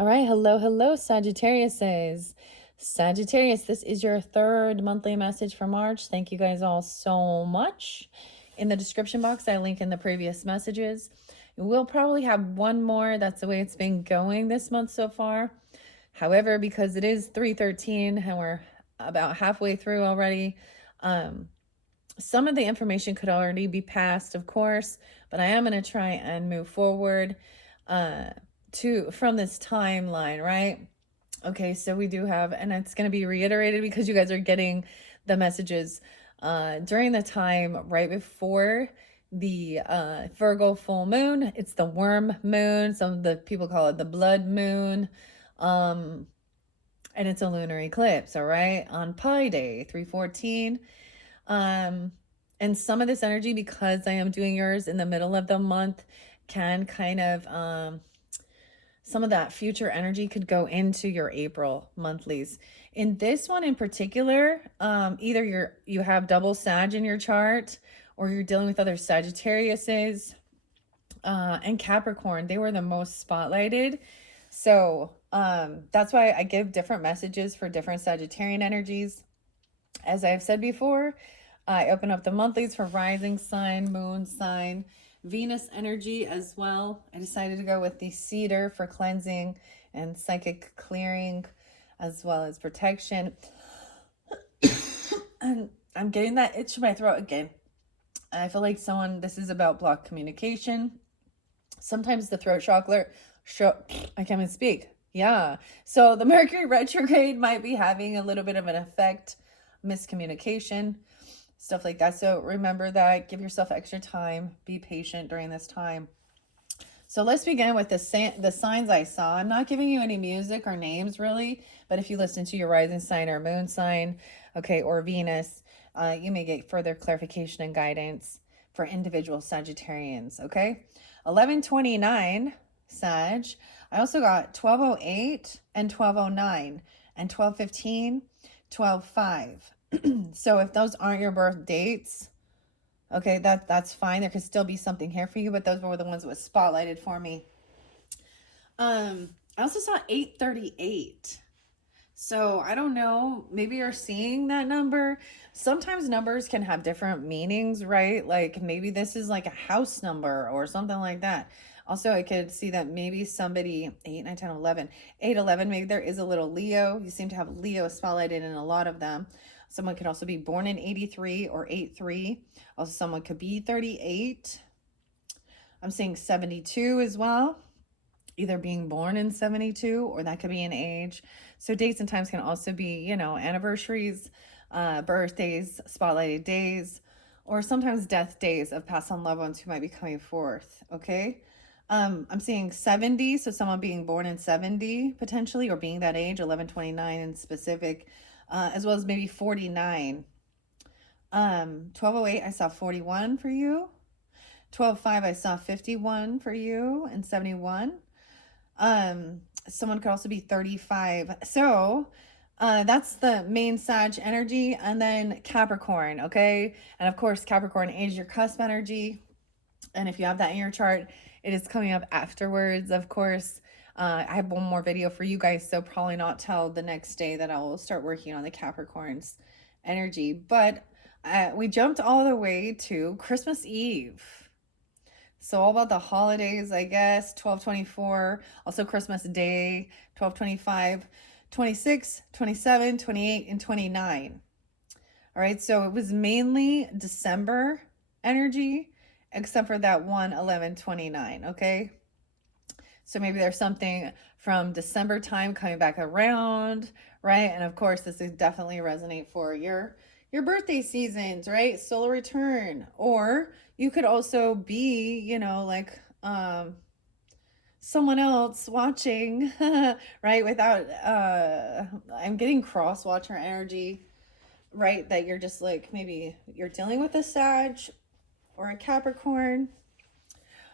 All right, hello, Sagittarius. Sagittarius, this is your third monthly message for March. Thank you guys all so much. In the description box, I link in the previous messages. We'll probably have one more. That's the way it's been going this month so far. However, because it is 3/13 and we're about halfway through already, some of the information could already be passed, of course, but I am going to try and move forward from this timeline, right? Okay, so we do have, and it's going to be reiterated because you guys are getting the messages during the time right before the Virgo full moon. It's the worm moon. Some of the people call it the blood moon. And it's a lunar eclipse, all right, on Pi Day, 3/14. And some of this energy, because I am doing yours in the middle of the month, can kind of some of that future energy could go into your April monthlies. In this one in particular, either you have double Sag in your chart, or you're dealing with other Sagittariuses and Capricorn. They were the most spotlighted. So that's why I give different messages for different Sagittarian energies. As I've said before, I open up the monthlies for rising sign, moon sign, Venus energy as well. I decided to go with the cedar for cleansing and psychic clearing, as well as protection. And I'm getting that itch in my throat again. I feel like this is about blocked communication. Sometimes the throat chakra, I can't even speak. Yeah. So the Mercury retrograde might be having a little bit of an effect, miscommunication, stuff like that. So remember that. Give yourself extra time. Be patient during this time. So let's begin with the signs I saw. I'm not giving you any music or names really, but if you listen to your rising sign or moon sign, okay, or Venus, you may get further clarification and guidance for individual Sagittarians, okay? 1129 Sag. I also got 1208 and 1209 and 1215, 12:05. So if those aren't your birth dates, okay, that's fine. There could still be something here for you, but those were the ones that was spotlighted for me. I also saw 838. So I don't know, maybe you're seeing that number. Sometimes numbers can have different meanings, right? Like maybe this is like a house number or something like that. Also, I could see that maybe somebody 8, 9, 10, 11, 8, 11, maybe there is a little Leo. You seem to have Leo spotlighted in a lot of them. Someone could also be born in 83 or 83. Also, someone could be 38. I'm seeing 72 as well, either being born in 72 or that could be an age. So dates and times can also be, anniversaries, birthdays, spotlighted days, or sometimes death days of past on loved ones who might be coming forth, okay? I'm seeing 70, so someone being born in 70 potentially, or being that age, 1129 in specific, as well as maybe 49. 1208, I saw 41 for you. 12:05, I saw 51 for you, and 71. Someone could also be 35. So that's the main Sag energy, and then Capricorn, okay? And of course, Capricorn is your cusp energy. And if you have that in your chart, it is coming up afterwards, of course. I have one more video for you guys, so probably not till the next day that I will start working on the Capricorn's energy. But we jumped all the way to Christmas Eve. So all about the holidays, I guess. 12/24, also Christmas Day, 12/25, 26, 27, 28, and 29. All right, so it was mainly December energy, except for that one 11/29, okay? So maybe there's something from December time coming back around, right? And of course, this would definitely resonate for your birthday seasons, right? Solar return. Or you could also be, like someone else watching, right? Without I'm getting cross watcher energy, right? That you're just like, maybe you're dealing with a Sag or a Capricorn,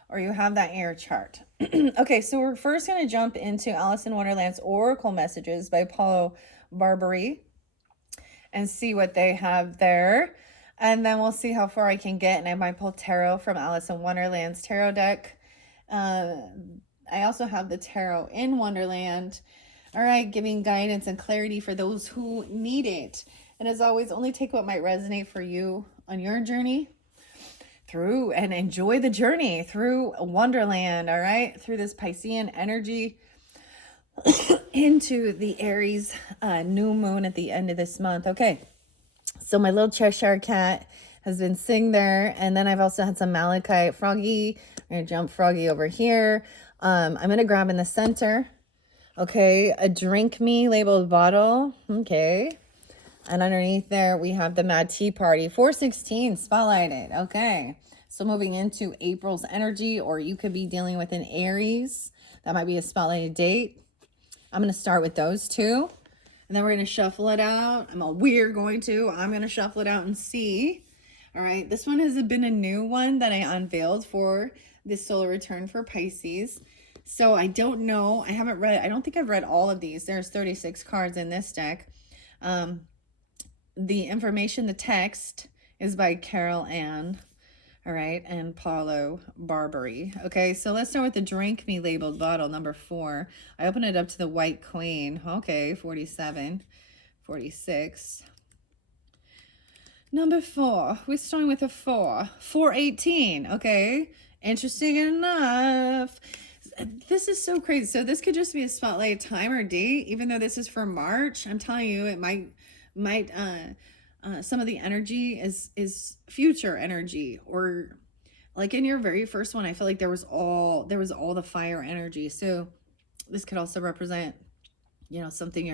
or you have that in your chart. Okay, so we're first going to jump into Alice in Wonderland's Oracle Messages by Paulo Barbary and see what they have there. And then we'll see how far I can get. And I might pull tarot from Alice in Wonderland's tarot deck. I also have the tarot in Wonderland. All right, giving guidance and clarity for those who need it. And as always, only take what might resonate for you on your journey through, and enjoy the journey through Wonderland, all right? Through this Piscean energy into the Aries new moon at the end of this month. Okay, so my little Cheshire cat has been sitting there, and then I've also had some malachite. Froggy, I'm gonna jump Froggy over here. I'm gonna grab in the center. Okay, a drink me labeled bottle. Okay, and underneath there we have the Mad Tea Party 416 spotlighted. Okay, so moving into April's energy, or you could be dealing with an Aries. That might be a spotlighted date. I'm going to start with those two, and then we're going to shuffle it out. I'm going to shuffle it out and see. All right, this one has been a new one that I unveiled for this solar return for Pisces. So I don't know. I don't think I've read all of these. There's 36 cards in this deck. The information, the text is by Carol Ann, all right, and Paulo Barbary. Okay, so let's start with the drink me labeled bottle, number 4. I open it up to the White Queen. Okay, 47, 46. Number 4, we're starting with a 4. 418, okay, interesting enough. This is so crazy. So this could just be a spotlight time or date, even though this is for March. I'm telling you, it might some of the energy is future energy, or like in your very first one, I feel like there was all the fire energy. So this could also represent, you know, something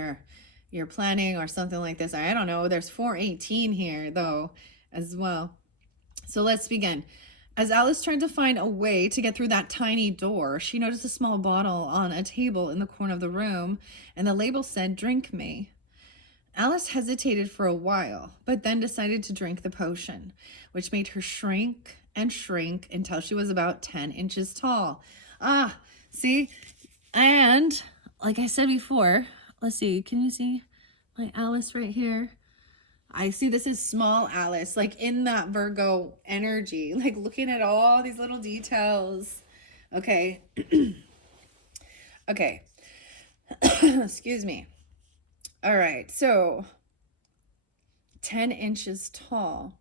you're planning or something like this. I don't know. There's 418 here though as well. So let's begin. As Alice tried to find a way to get through that tiny door, she noticed a small bottle on a table in the corner of the room, and the label said, "Drink me." Alice hesitated for a while, but then decided to drink the potion, which made her shrink and shrink until she was about 10 inches tall. Ah, see? And like I said before, let's see, can you see my Alice right here? I see this is small Alice, like in that Virgo energy, like looking at all these little details. Okay. Okay. Excuse me. All right, so 10 inches tall.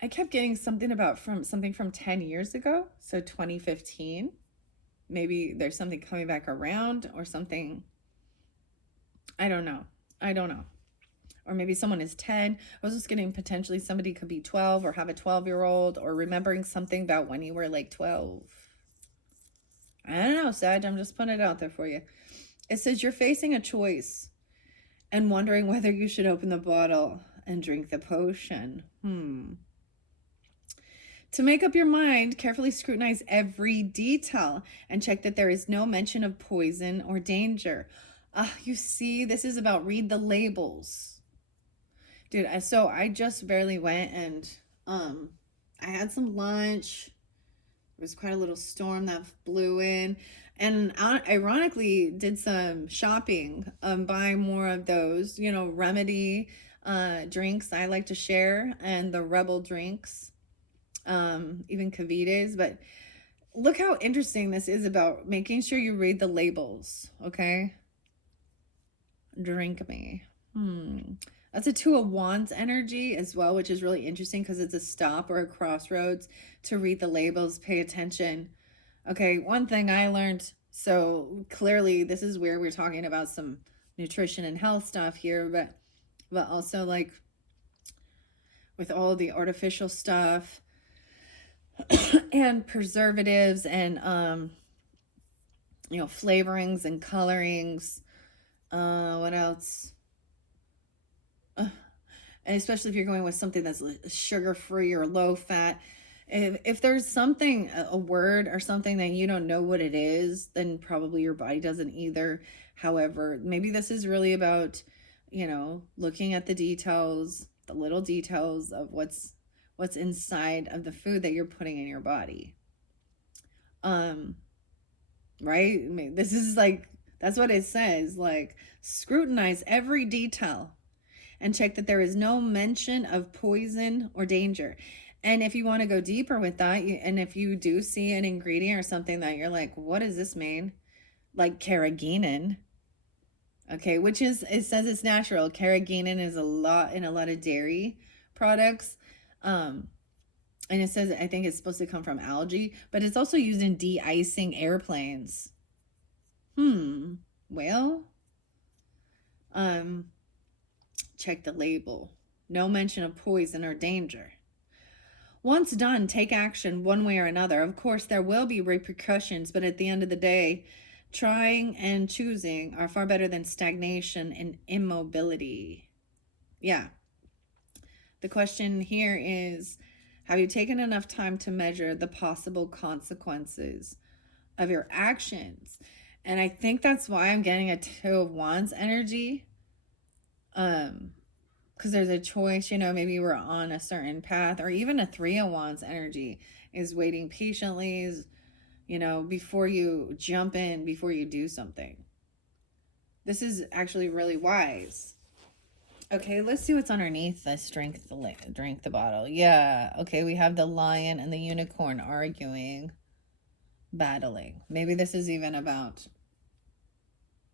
I kept getting something from 10 years ago, so 2015. Maybe there's something coming back around or something. I don't know. Or maybe someone is 10. I was just getting potentially somebody could be 12 or have a 12-year-old, or remembering something about when you were like 12. I don't know, Sag. I'm just putting it out there for you. It says you're facing a choice and wondering whether you should open the bottle and drink the potion. To make up your mind, carefully scrutinize every detail and check that there is no mention of poison or danger. You see, this is about read the labels. Dude, so I just barely went and I had some lunch. There was quite a little storm that blew in. And ironically, did some shopping, buying more of those, you know, remedy drinks I like to share, and the Rebel drinks, even Cavites. But look how interesting this is about making sure you read the labels, okay? Drink me. That's a 2 of Wands energy as well, which is really interesting because it's a stop or a crossroads to read the labels, pay attention. Okay, one thing I learned, so clearly this is where we're talking about some nutrition and health stuff here, but also like with all the artificial stuff and preservatives and you know, flavorings and colorings. What else? And especially if you're going with something that's sugar-free or low-fat. If there's something, a word or something that you don't know what it is, then probably your body doesn't either. However, maybe this is really about, you know, looking at the details, the little details of what's inside of the food that you're putting in your body. Right? I mean, this is like, that's what it says, like, scrutinize every detail and check that there is no mention of poison or danger. And if you want to go deeper with that, and if you do see an ingredient or something that you're like, what does this mean? Like carrageenan, okay, which is, it says it's natural. Carrageenan is a lot in a lot of dairy products. And it says, I think it's supposed to come from algae, but it's also used in de-icing airplanes. Well, check the label. No mention of poison or danger. Once done, take action one way or another. Of course, there will be repercussions, but at the end of the day, trying and choosing are far better than stagnation and immobility. Yeah. The question here is, have you taken enough time to measure the possible consequences of your actions? And I think that's why I'm getting a 2 of Wands energy. Because there's a choice, you know, maybe we're on a certain path, or even a 3 of Wands energy is waiting patiently, you know, before you jump in, before you do something. This is actually really wise. Okay, let's see what's underneath this. Drink the bottle. Yeah, okay, we have the lion and the unicorn arguing, battling. Maybe this is even about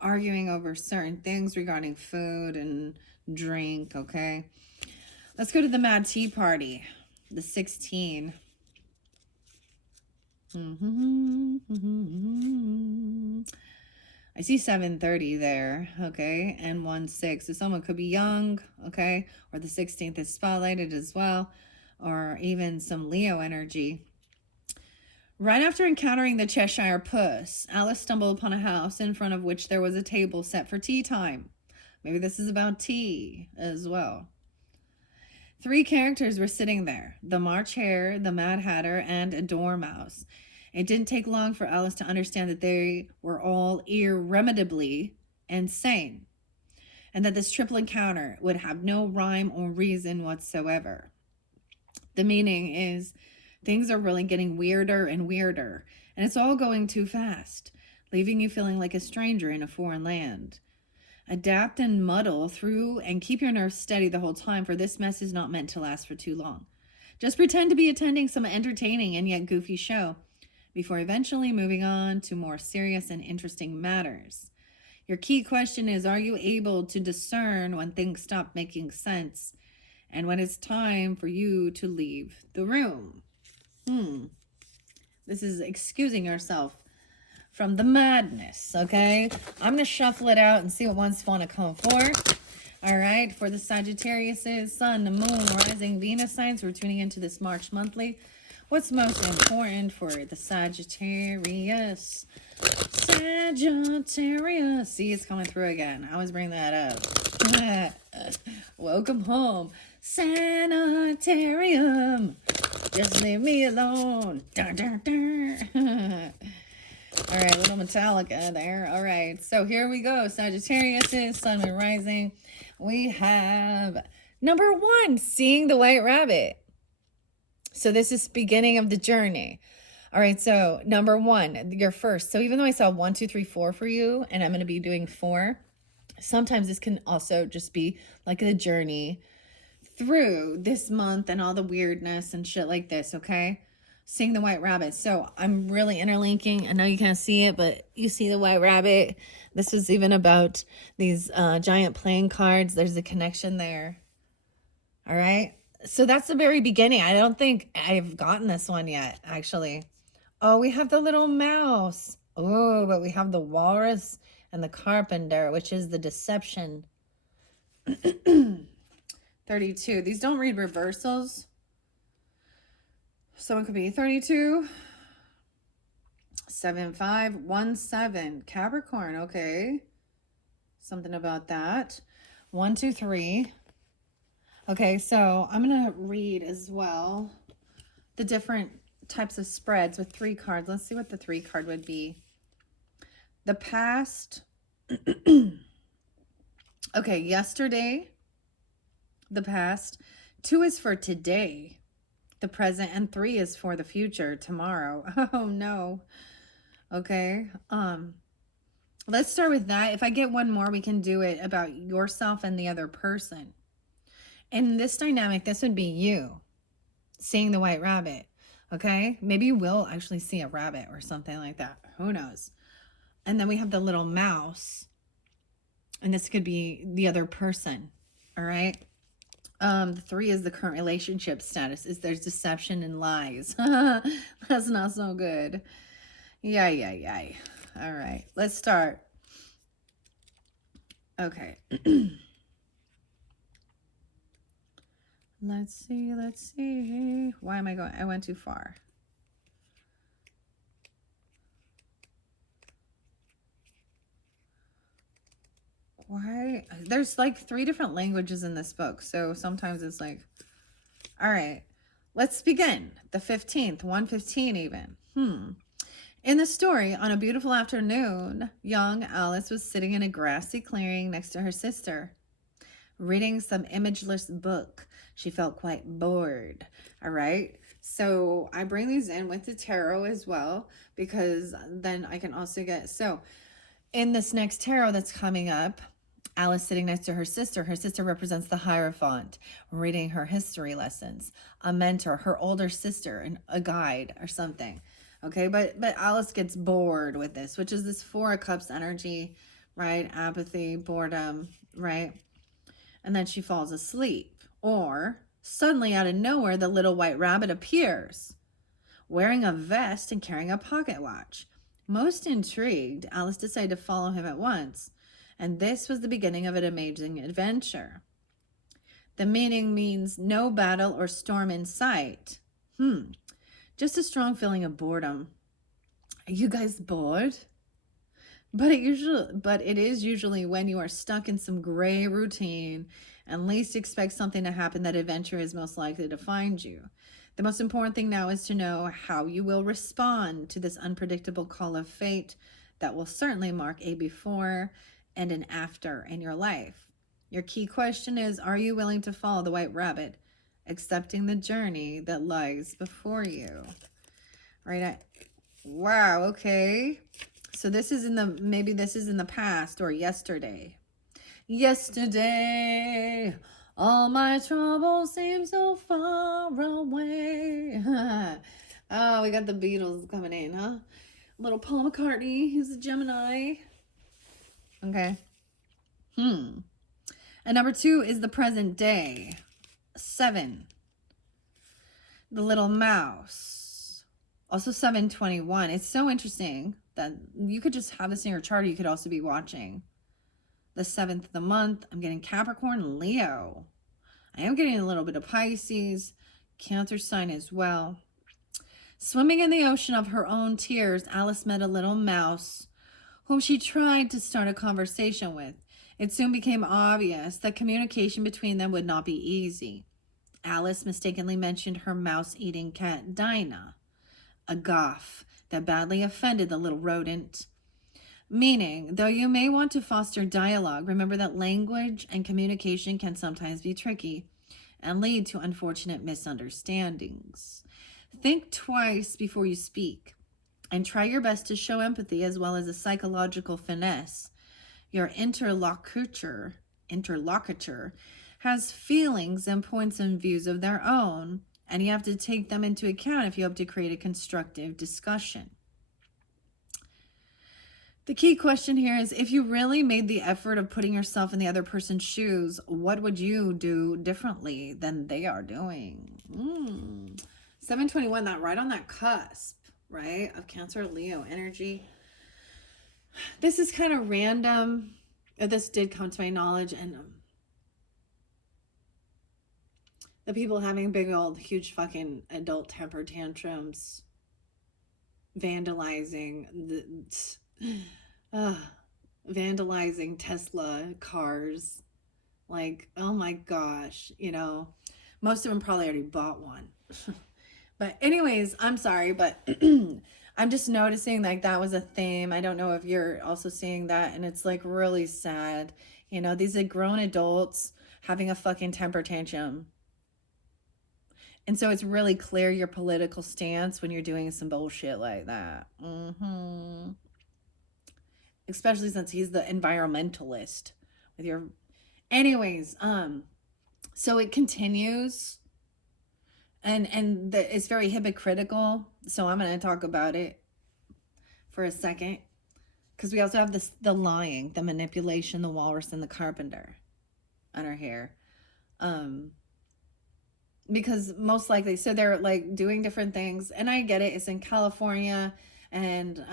arguing over certain things regarding food and drink, okay? Let's go to the Mad Tea Party, the 16. I see 7:30 there, okay, and 1/6. So someone could be young, okay, or the 16th is spotlighted as well, or even some Leo energy. Right after encountering the Cheshire Puss, Alice stumbled upon a house in front of which there was a table set for tea time. Maybe this is about tea as well. 3 characters were sitting there: the March Hare, the Mad Hatter, and a Dormouse. It didn't take long for Alice to understand that they were all irremediably insane, and that this triple encounter would have no rhyme or reason whatsoever. The meaning is, things are really getting weirder and weirder, and it's all going too fast, leaving you feeling like a stranger in a foreign land. Adapt and muddle through and keep your nerves steady the whole time, for this mess is not meant to last for too long. Just pretend to be attending some entertaining and yet goofy show before eventually moving on to more serious and interesting matters. Your key question is, are you able to discern when things stop making sense and when it's time for you to leave the room? This is excusing yourself from the madness, okay? I'm going to shuffle it out and see what ones want to come forth. All right, for the Sagittarius, Sun, the Moon, Rising, Venus signs, we're tuning into this March monthly. What's most important for the Sagittarius? Sagittarius. See, it's coming through again. I always bring that up. Welcome home, Sanitarium. Just leave me alone. Dun, dun, dun. All right, little Metallica there. All right, so here we go. Sagittarius, Sun, Moon, Rising. We have number 1, seeing the white rabbit. So this is beginning of the journey. All right, so number 1, you're first. So even though I saw 1, 2, 3, 4 for you, and I'm going to be doing 4, sometimes this can also just be like the journey through this month and all the weirdness and shit like this, okay? Seeing the white rabbit. So I'm really interlinking. I know you can't see it, but you see the white rabbit. This was even about these giant playing cards. There's a connection there. All right. So that's the very beginning. I don't think I've gotten this one yet, actually. Oh, we have the little mouse. Oh, but we have the walrus and the carpenter, which is the deception. 32. These don't read reversals. Someone could be 32, 7, 5, 1, 7. Capricorn, okay. Something about that. 1, 2, 3. Okay, so I'm going to read as well the different types of spreads with 3 cards. Let's see what the 3 card would be. The past. Okay, yesterday. The past. 2 is for today. The present, and 3 is for the future, tomorrow. Oh no. Okay. Let's start with that. If I get one more, we can do it about yourself and the other person. In this dynamic, this would be you. seeing the white rabbit. Okay, maybe you will actually see a rabbit or something like that. Who knows? And then we have the little mouse, and this could be the other person. All right. The 3 is the current relationship status. Is there's deception and lies. That's not so good. Yay. All right, let's start. Okay. Let's see. Why am I going? I went too far. Why? There's like 3 different languages in this book. So sometimes it's like, all right, let's begin. The 15th, 1:15 even. In the story, on a beautiful afternoon, young Alice was sitting in a grassy clearing next to her sister, reading some imageless book. She felt quite bored. All right. So I bring these in with the tarot as well, because then I can also get, so in this next tarot that's coming up, Alice sitting next to her sister. Her sister represents the Hierophant, reading her history lessons, a mentor, her older sister, and a guide or something. Okay, but Alice gets bored with this, which is this 4 of Cups energy, right? Apathy, boredom, right? And then she falls asleep. Or suddenly out of nowhere, the little white rabbit appears, wearing a vest and carrying a pocket watch. Most intrigued, Alice decided to follow him at once. And this was the beginning of an amazing adventure. The meaning means no battle or storm in sight. Just a strong feeling of boredom. Are you guys bored? But it is usually when you are stuck in some gray routine and least expect something to happen that adventure is most likely to find you. The most important thing now is to know how you will respond to this unpredictable call of fate that will certainly mark a before and an after in your life. Your key question is, are you willing to follow the white rabbit, accepting the journey that lies before you? Right? Wow, okay. So this is maybe this is in the past or yesterday. Yesterday, all my troubles seem so far away. Oh, we got the Beatles coming in, huh? Little Paul McCartney, he's a Gemini. Okay. And number 2 is the present day. 7. The little mouse. Also 7:21. It's so interesting that you could just have this in your chart. You could also be watching the 7th of the month. I'm getting Capricorn, Leo. I am getting a little bit of Pisces, Cancer sign as well. Swimming in the ocean of her own tears, Alice met a little mouse whom she tried to start a conversation with. It soon became obvious that communication between them would not be easy. Alice mistakenly mentioned her mouse-eating cat, Dinah, a gaffe that badly offended the little rodent. Meaning, though you may want to foster dialogue, remember that language and communication can sometimes be tricky and lead to unfortunate misunderstandings. Think twice before you speak, and try your best to show empathy as well as a psychological finesse. Your interlocutor has feelings and points and views of their own, and you have to take them into account if you hope to create a constructive discussion. The key question here is, if you really made the effort of putting yourself in the other person's shoes, what would you do differently than they are doing? 7:21, that right on that cusp, right, of Cancer, Leo energy. This is kind of random. This did come to my knowledge, and the people having big old huge fucking adult temper tantrums, vandalizing vandalizing Tesla cars. Like, oh my gosh, most of them probably already bought one. But anyways, I'm sorry, but I'm just noticing like that was a theme. I don't know if you're also seeing that, and it's like really sad. These are grown adults having a fucking temper tantrum. And so it's really clear your political stance when you're doing some bullshit like that. Especially since he's the environmentalist with your... Anyways, so it continues. It's very hypocritical. So I'm going to talk about it for a second, because we also have the lying, the manipulation, the walrus, and the carpenter on our hair. Because most likely, so they're like doing different things, and I get it. It's in California and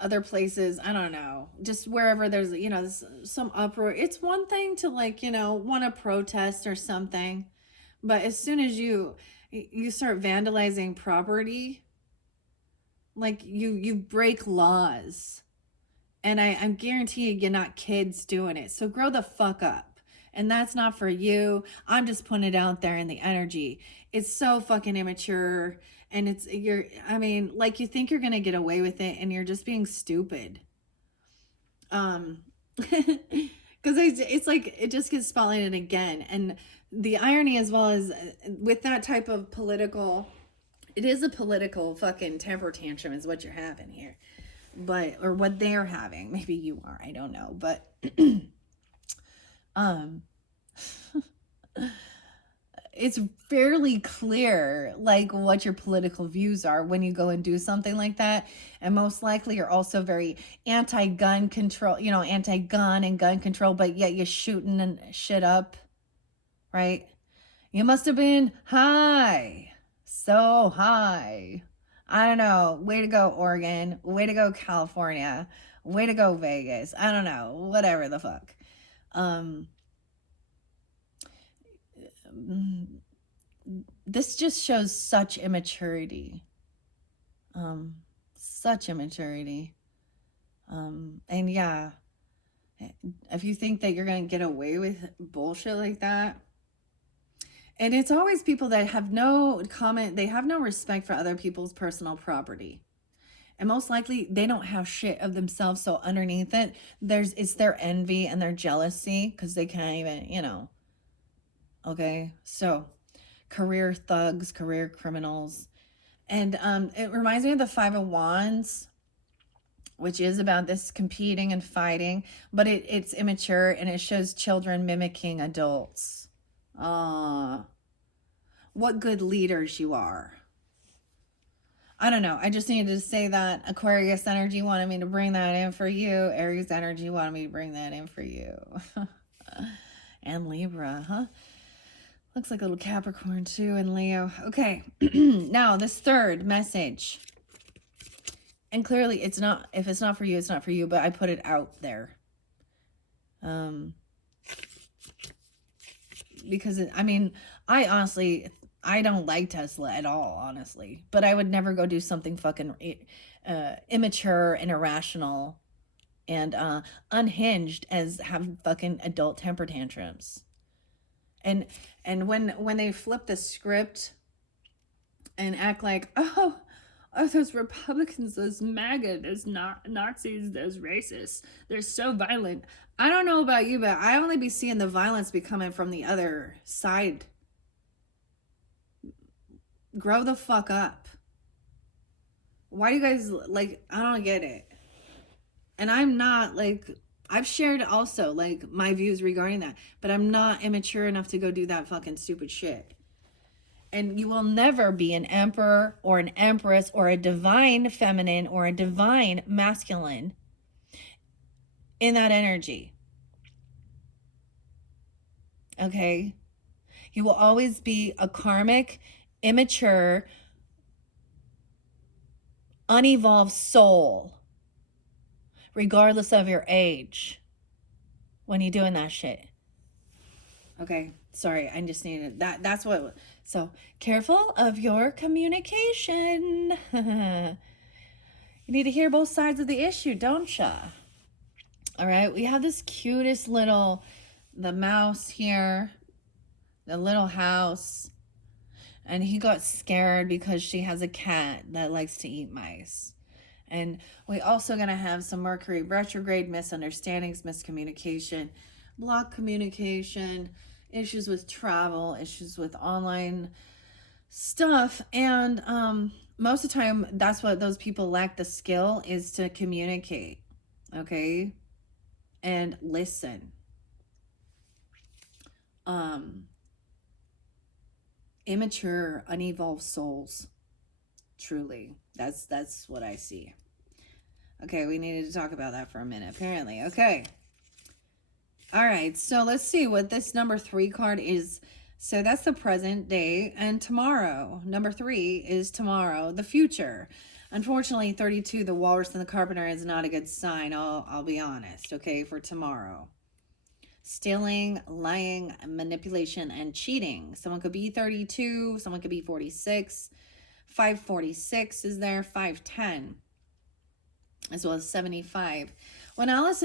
other places. I don't know, just wherever there's, you know, some uproar. It's one thing to, like, you know, want to protest or something, but as soon as you start vandalizing property, like you break laws. And I'm guaranteeing you're not kids doing it. So grow the fuck up. And that's not for you. I'm just putting it out there in the energy. It's so fucking immature. And I mean, like, you think you're going to get away with it, and you're just being stupid. Because it's like, it just gets spotlighted again. And the irony, as well, as with that type of political, it is a political fucking temper tantrum is what you're having here. But, or what they're having. Maybe you are, I don't know. But it's fairly clear, like, what your political views are when you go and do something like that. And most likely you're also very anti-gun control, you know, anti-gun and gun control, but yet you're shooting and shit up, right? You must have been high, so high. I don't know. Way to go, Oregon. Way to go, California. Way to go, Vegas. I don't know. Whatever the fuck. This just shows such immaturity. Such immaturity. And yeah, if you think that you're going to get away with bullshit like that, and it's always people that have no comment, they have no respect for other people's personal property. And most likely they don't have shit of themselves. So underneath it, it's their envy and their jealousy, because they can't even, you know. Okay, so career thugs, career criminals. And it reminds me of the Five of Wands, which is about this competing and fighting, but it's immature, and it shows children mimicking adults. What good leaders you are. I don't know. I just needed to say that. Aquarius energy wanted me to bring that in for you. Aries energy wanted me to bring that in for you. And Libra, huh? Looks like a little Capricorn too, and Leo. Okay. Now, this third message. And clearly it's not, if it's not for you, it's not for you, but I put it out there. Because, I mean, I don't like Tesla at all, honestly. But I would never go do something fucking immature and irrational and unhinged as have fucking adult temper tantrums. And when they flip the script and act like, oh, those Republicans, those MAGA, those Nazis, those racists, they're so violent. I don't know about you, but I only be seeing the violence be coming from the other side. Grow the fuck up. Why do you guys, like, I don't get it. And I'm not, like, I've shared also, like, my views regarding that, but I'm not immature enough to go do that fucking stupid shit. And you will never be an emperor or an empress or a divine feminine or a divine masculine in that energy. Okay? You will always be a karmic, immature, unevolved soul, regardless of your age, when you're doing that shit. Okay, sorry, I just needed that. That's what. So careful of your communication. You need to hear both sides of the issue, don't ya? All right, we have this cutest little, the mouse here, the little house, and he got scared because she has a cat that likes to eat mice. And we also gonna have some Mercury retrograde, misunderstandings, miscommunication, block communication, issues with travel, issues with online stuff. And most of the time, that's what those people lack the skill, is to communicate, okay, and listen. immature, unevolved souls. Truly. That's what I see. Okay, we needed to talk about that for a minute, apparently. Okay. All right, so let's see what this number 3 card is. So that's the present day, and tomorrow. Number 3 is tomorrow, the future. Unfortunately, 32, the walrus and the carpenter, is not a good sign. I'll be honest, okay, for tomorrow. Stealing, lying, manipulation, and cheating. Someone could be 32, someone could be 46. 546 is there, 510, as well as 75. When Alice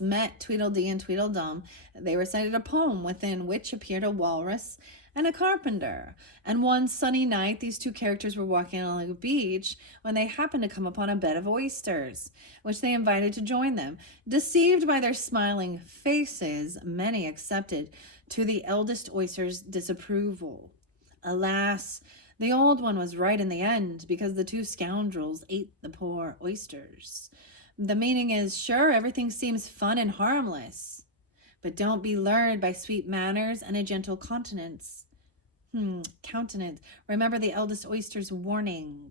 met Tweedledee and Tweedledum, they recited a poem within which appeared a walrus and a carpenter. And one sunny night, these two characters were walking along a beach when they happened to come upon a bed of oysters, which they invited to join them. Deceived by their smiling faces, many accepted, to the eldest oyster's disapproval. Alas, the old one was right in the end, because the two scoundrels ate the poor oysters. The meaning is, sure, everything seems fun and harmless, but don't be lured by sweet manners and a gentle countenance. Remember the eldest oyster's warning.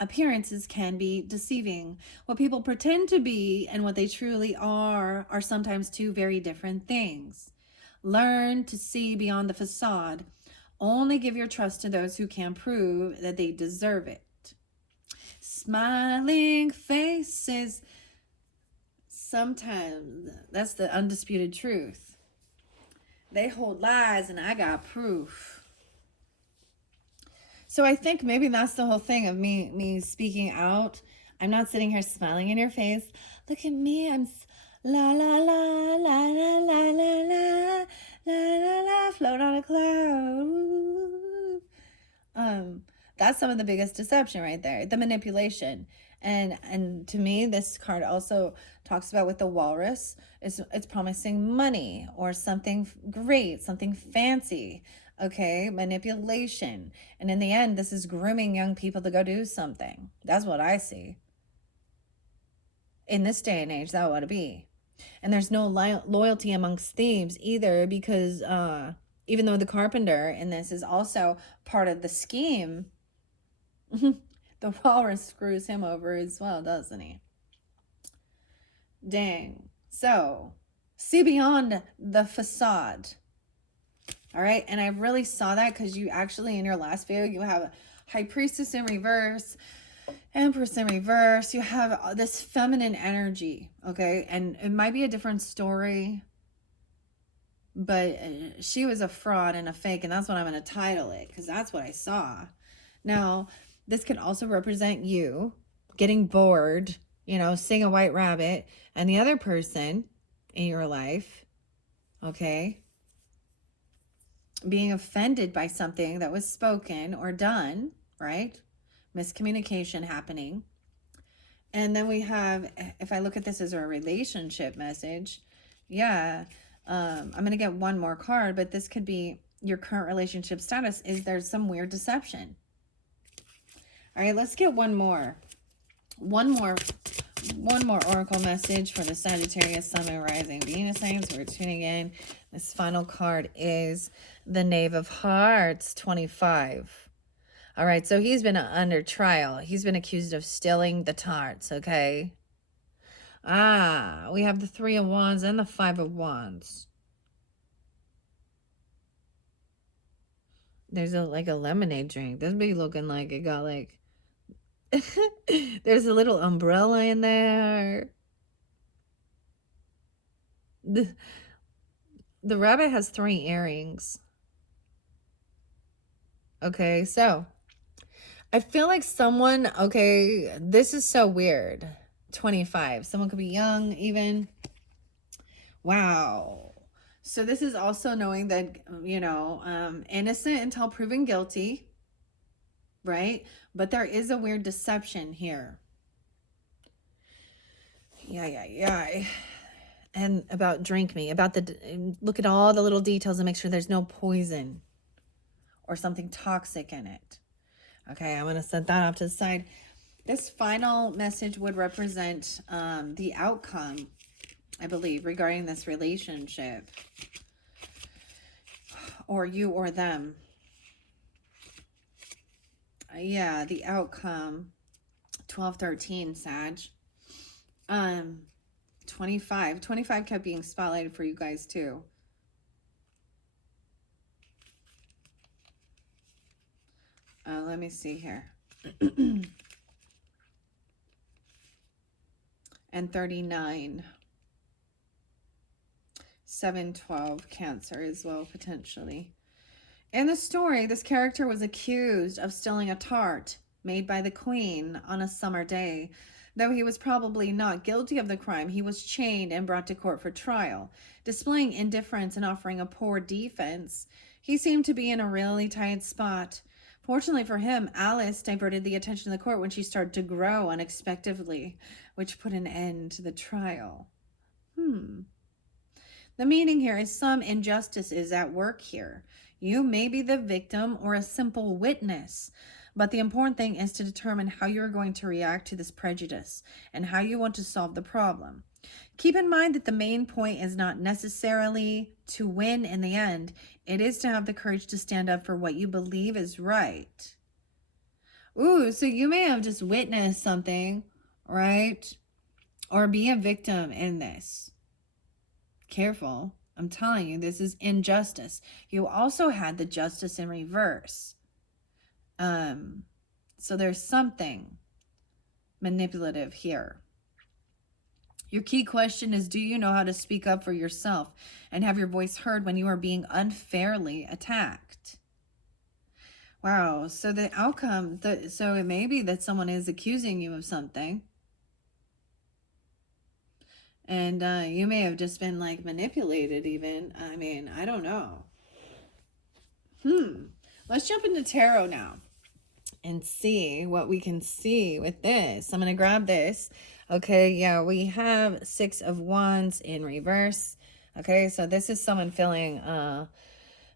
Appearances can be deceiving. What people pretend to be and what they truly are sometimes two very different things. Learn to see beyond the facade. Only give your trust to those who can prove that they deserve it. Smiling faces. Sometimes that's the undisputed truth. They hold lies and I got proof. So I think maybe that's the whole thing of me speaking out. I'm not sitting here smiling in your face. Look at me. I'm la la la la la la la la la la la, float on a cloud. That's some of the biggest deception right there, the manipulation. And to me, this card also talks about with the walrus, it's promising money or something great, something fancy. Okay, manipulation. And in the end, this is grooming young people to go do something. That's what I see. In this day and age, that ought to be. And there's no loyalty amongst thieves either, because even though the carpenter in this is also part of the scheme, the walrus screws him over as well, doesn't he? Dang. So, see beyond the facade. All right, and I really saw that because you actually, in your last video, you have a High Priestess in reverse, Empress in reverse. You have this feminine energy, okay? And it might be a different story, but she was a fraud and a fake, and that's what I'm going to title it, because that's what I saw. Now, this could also represent you getting bored, seeing a white rabbit, and the other person in your life, okay, being offended by something that was spoken or done, right? Miscommunication happening. And then we have, if I look at this as a relationship message, yeah, I'm going to get one more card, but this could be your current relationship status. Is there some weird deception? All right, let's get one more oracle message for the Sagittarius, Sun, and Rising Venus signs who are tuning in. This final card is the Knave of Hearts, 25. All right, so he's been under trial. He's been accused of stealing the tarts, okay? We have the 3 of Wands and the 5 of Wands. There's like a lemonade drink. This be looking like it got like... There's a little umbrella in there. The rabbit has 3 earrings. Okay, so I feel like someone, okay, this is so weird. 25. Someone could be young even. Wow. So this is also knowing that, innocent until proven guilty, right? But there is a weird deception here. Yeah. And about drink me, look at all the little details and make sure there's no poison or something toxic in it. Okay, I'm going to set that off to the side. This final message would represent the outcome, I believe, regarding this relationship. or you or them. Yeah, the outcome. 12-13, Sag. 25 kept being spotlighted for you guys too. Let me see here. And 39. 7-12, Cancer as well, potentially. In the story, this character was accused of stealing a tart made by the queen on a summer day. Though he was probably not guilty of the crime, he was chained and brought to court for trial. Displaying indifference and offering a poor defense, he seemed to be in a really tight spot. Fortunately for him, Alice diverted the attention of the court when she started to grow unexpectedly, which put an end to the trial. The meaning here is some injustice is at work here. You may be the victim or a simple witness, but the important thing is to determine how you're going to react to this prejudice and how you want to solve the problem. Keep in mind that the main point is not necessarily to win in the end. It is to have the courage to stand up for what you believe is right. Ooh, so you may have just witnessed something, right? Or be a victim in this. Careful. I'm telling you, this is injustice. You also had the justice in reverse. So there's something manipulative here. Your key question is, do you know how to speak up for yourself and have your voice heard when you are being unfairly attacked? Wow. So the outcome, so it may be that someone is accusing you of something. And you may have just been like manipulated even. I mean, I don't know. Let's jump into tarot now and see what we can see with this. I'm going to grab this. Okay, yeah, we have 6 of Wands in reverse. Okay, so this is someone feeling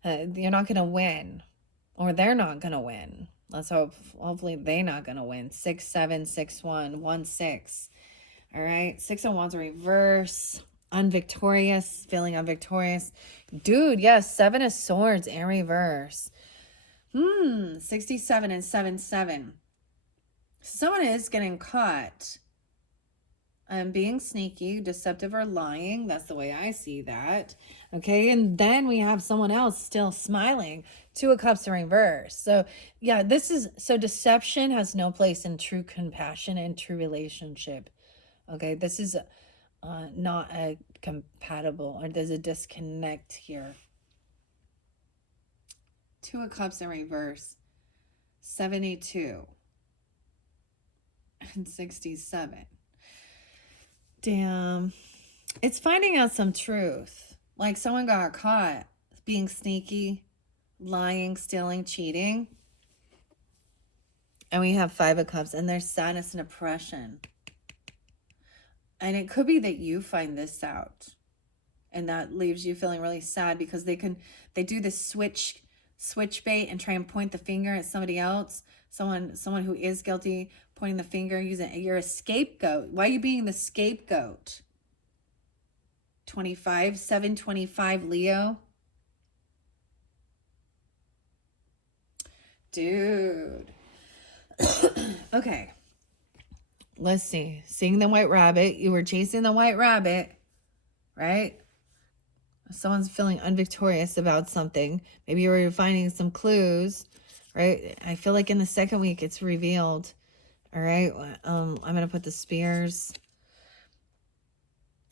you're not going to win, or they're not going to win. Let's hope, hopefully they're not going to win. 6, 7, 6, 1, 1, 6. All right, 6 of Wands in reverse, unvictorious, feeling unvictorious. Dude, yes, 7 of Swords in reverse. 67 and 7, 7. Someone is getting caught being sneaky, deceptive, or lying. That's the way I see that. Okay, and then we have someone else still smiling. 2 of Cups in reverse. So yeah, so deception has no place in true compassion and true relationship. Okay, this is not a compatible, or there's a disconnect here. 2 of Cups in reverse, 72 and 67. Damn. It's finding out some truth. Like someone got caught being sneaky, lying, stealing, cheating. And we have 5 of Cups, and there's sadness and oppression. And it could be that you find this out, and that leaves you feeling really sad because they do this switch bait and try and point the finger at somebody else, someone who is guilty, pointing the finger, you're a scapegoat. Why are you being the scapegoat? 25, 725, Leo. Dude. Okay. Let's see. Seeing the white rabbit. You were chasing the white rabbit, right? Someone's feeling unvictorious about something. Maybe you were finding some clues, right? I feel like in the second week it's revealed. All right. I'm going to put the spears.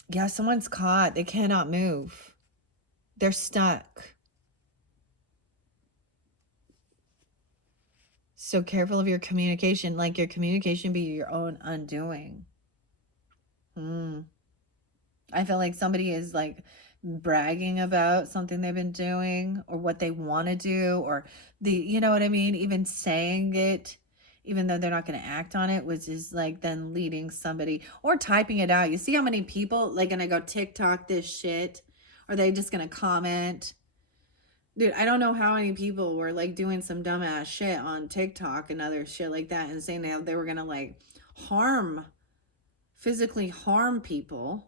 Yeah, someone's caught. They cannot move. They're stuck. So careful of your communication. Like your communication be your own undoing. I feel like somebody is like bragging about something they've been doing or what they want to do, or you know what I mean? Even saying it, even though they're not going to act on it, which is like then leading somebody, or typing it out. You see how many people like going to go TikTok this shit, or they just going to comment. Dude, I don't know how many people were like doing some dumbass shit on TikTok and other shit like that and saying they were going to like physically harm people.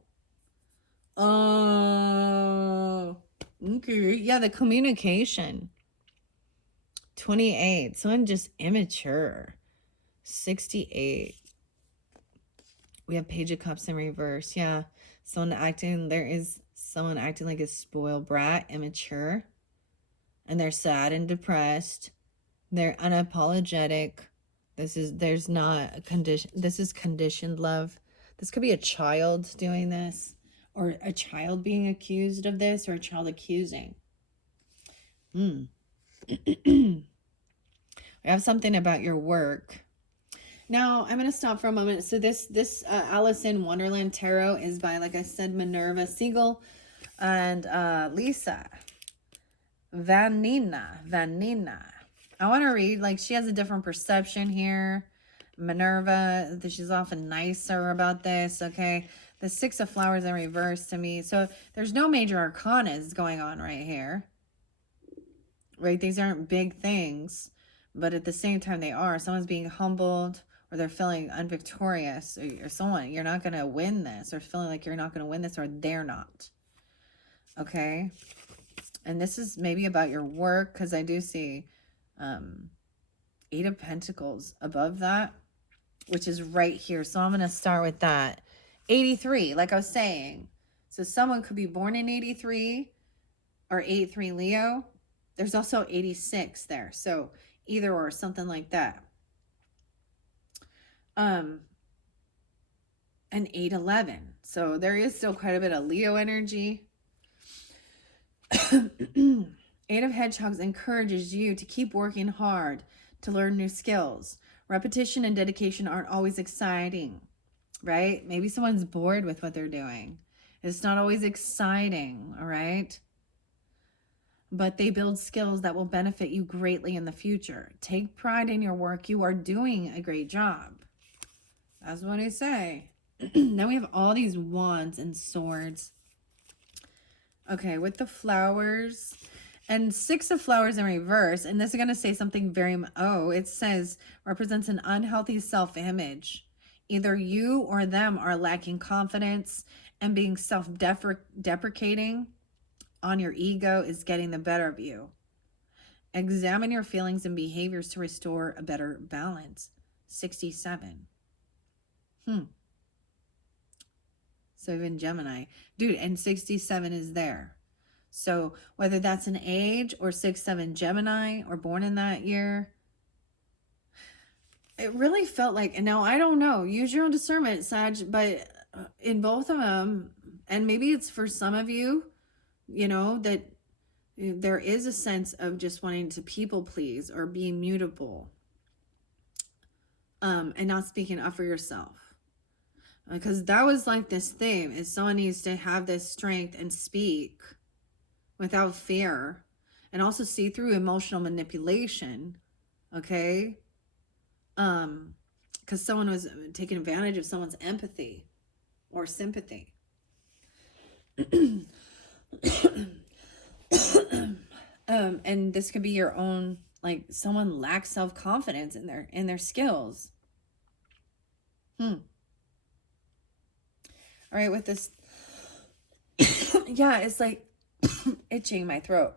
Oh, Okay. Yeah, the communication. 28. Someone just immature. 68. We have Page of Cups in reverse. Yeah. There is someone acting like a spoiled brat, immature. And they're sad and depressed. They're unapologetic. There's not a condition. This is conditioned love. This could be a child doing this, or a child being accused of this, or a child accusing. We have something about your work. Now, I'm going to stop for a moment. So this Alice in Wonderland Tarot is by, like I said, Minerva Siegel and Lisa Vanina. I want to read, like, she has a different perception here. Minerva, she's often nicer about this, okay? The Six of Flowers in reverse to me. So there's no major arcanas going on right here. Right? These aren't big things, but at the same time they are. Someone's being humbled, or they're feeling unvictorious, or someone, you're not going to win this, or feeling like you're not going to win this, or they're not. Okay? And this is maybe about your work, because I do see Eight of Pentacles above that, which is right here. So I'm going to start with that. 83, like I was saying. So someone could be born in 83 or 83 Leo. There's also 86 there. So either or, something like that. And 811. So there is still quite a bit of Leo energy. Eight of Hedgehogs encourages you to keep working hard to learn new skills. Repetition and dedication aren't always exciting, right? Maybe someone's bored with what they're doing. It's not always exciting, all right? But they build skills that will benefit you greatly in the future. Take pride in your work. You are doing a great job. That's what I say. Now we have all these wands and swords. Okay, with the flowers and Six of Flowers in reverse. And this is going to say something very, it says represents an unhealthy self-image. Either you or them are lacking confidence, and being self-deprecating on your ego is getting the better of you. Examine your feelings and behaviors to restore a better balance. 67. So even Gemini. Dude, and 67 is there. So whether that's an age or 6-7 Gemini or born in that year, it really felt like, and now I don't know, use your own discernment, Sag, but in both of them, and maybe it's for some of you, you know, that there is a sense of just wanting to people please or being mutable, and not speaking up for yourself. Because that was like this theme, is someone needs to have this strength and speak without fear, and also see through emotional manipulation. Okay? Because someone was taking advantage of someone's empathy or sympathy. And this could be your own, like someone lacks self-confidence in their skills. All right, with this, yeah, it's like itching my throat.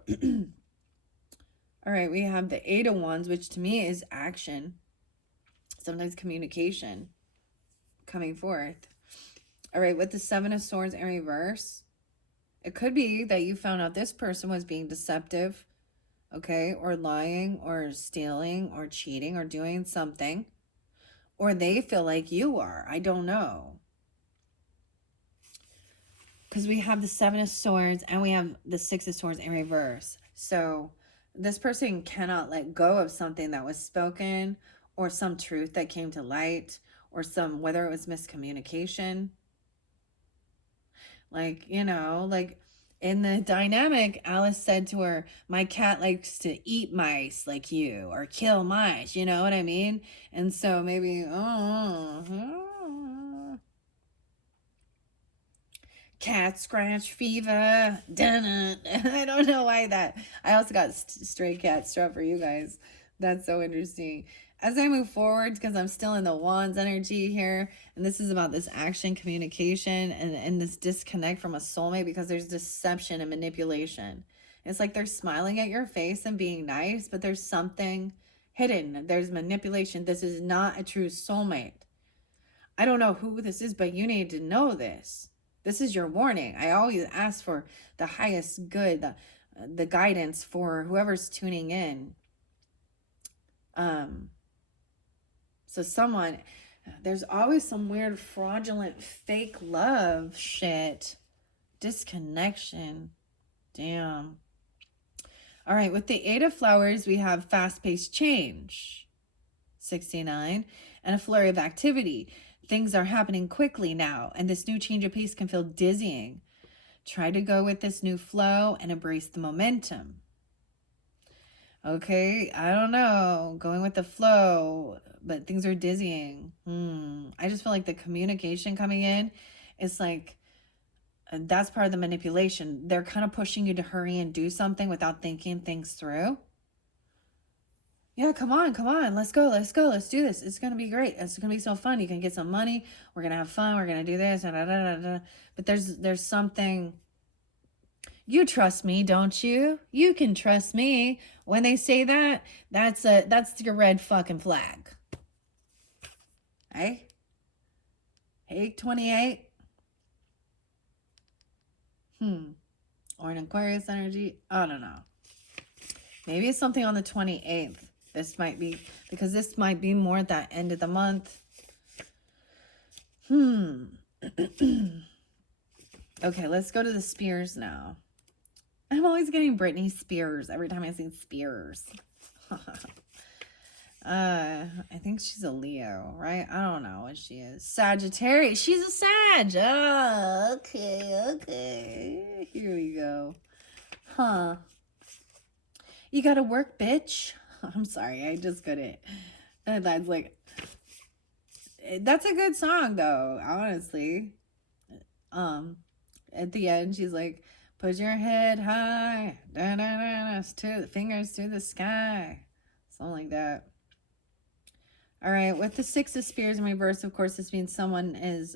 All right, we have the Eight of Wands, which to me is action. Sometimes communication coming forth. All right, with the Seven of Swords in reverse, it could be that you found out this person was being deceptive, okay, or lying, or stealing, or cheating, or doing something, or they feel like you are. I don't know. Because we have the Seven of Swords and we have the Six of Swords in reverse. So this person cannot let go of something that was spoken, or some truth that came to light, or whether it was miscommunication. Like, you know, like in the dynamic, Alice said to her, my cat likes to eat mice like you, or kill mice, you know what I mean? And so maybe, cat scratch fever. Dun-dun. I don't know why that. I also got stray cat strap for you guys. That's so interesting. as I move forward, because I'm still in the wands energy here, and this is about this action, communication, and this disconnect from a soulmate, because there's deception and manipulation. It's like they're smiling at your face and being nice, but there's something hidden. There's manipulation. This is not a true soulmate. I don't know who this is, but you need to know this. This is your warning. I always ask for the highest good, the guidance for whoever's tuning in. So someone, there's always some weird fraudulent fake love shit. Disconnection. Damn. All right, with the 8 of Flowers, we have fast-paced change. 69. And a flurry of activity. Things are happening quickly now, and this new change of pace can feel dizzying. Try to go with this new flow and embrace the momentum. Okay, I don't know, going with the flow, but things are dizzying. I just feel like the communication coming in is like, that's part of the manipulation. They're kind of pushing you to hurry and do something without thinking things through. Yeah, come on. Let's go. Let's do this. It's going to be great. It's going to be so fun. You can get some money. We're going to have fun. We're going to do this. But there's something. You trust me, don't you? You can trust me. When they say that, that's your red fucking flag. Hey? Hey, 28. Or an Aquarius energy. I don't know. Maybe it's something on the 28th. This might be, because this might be more at that end of the month. Okay, let's go to the Spears now. I'm always getting Britney Spears every time I see Spears. I think she's a Leo, right? I don't know what she is. Sagittarius. She's a Sag. Oh, okay. Here we go. You gotta work, bitch. I'm sorry, I just couldn't. That's like, that's a good song though, honestly. At the end, she's like, put your head high, fingers to the sky. Something like that. All right, with the 6 of Spears in reverse, of course, this means someone is,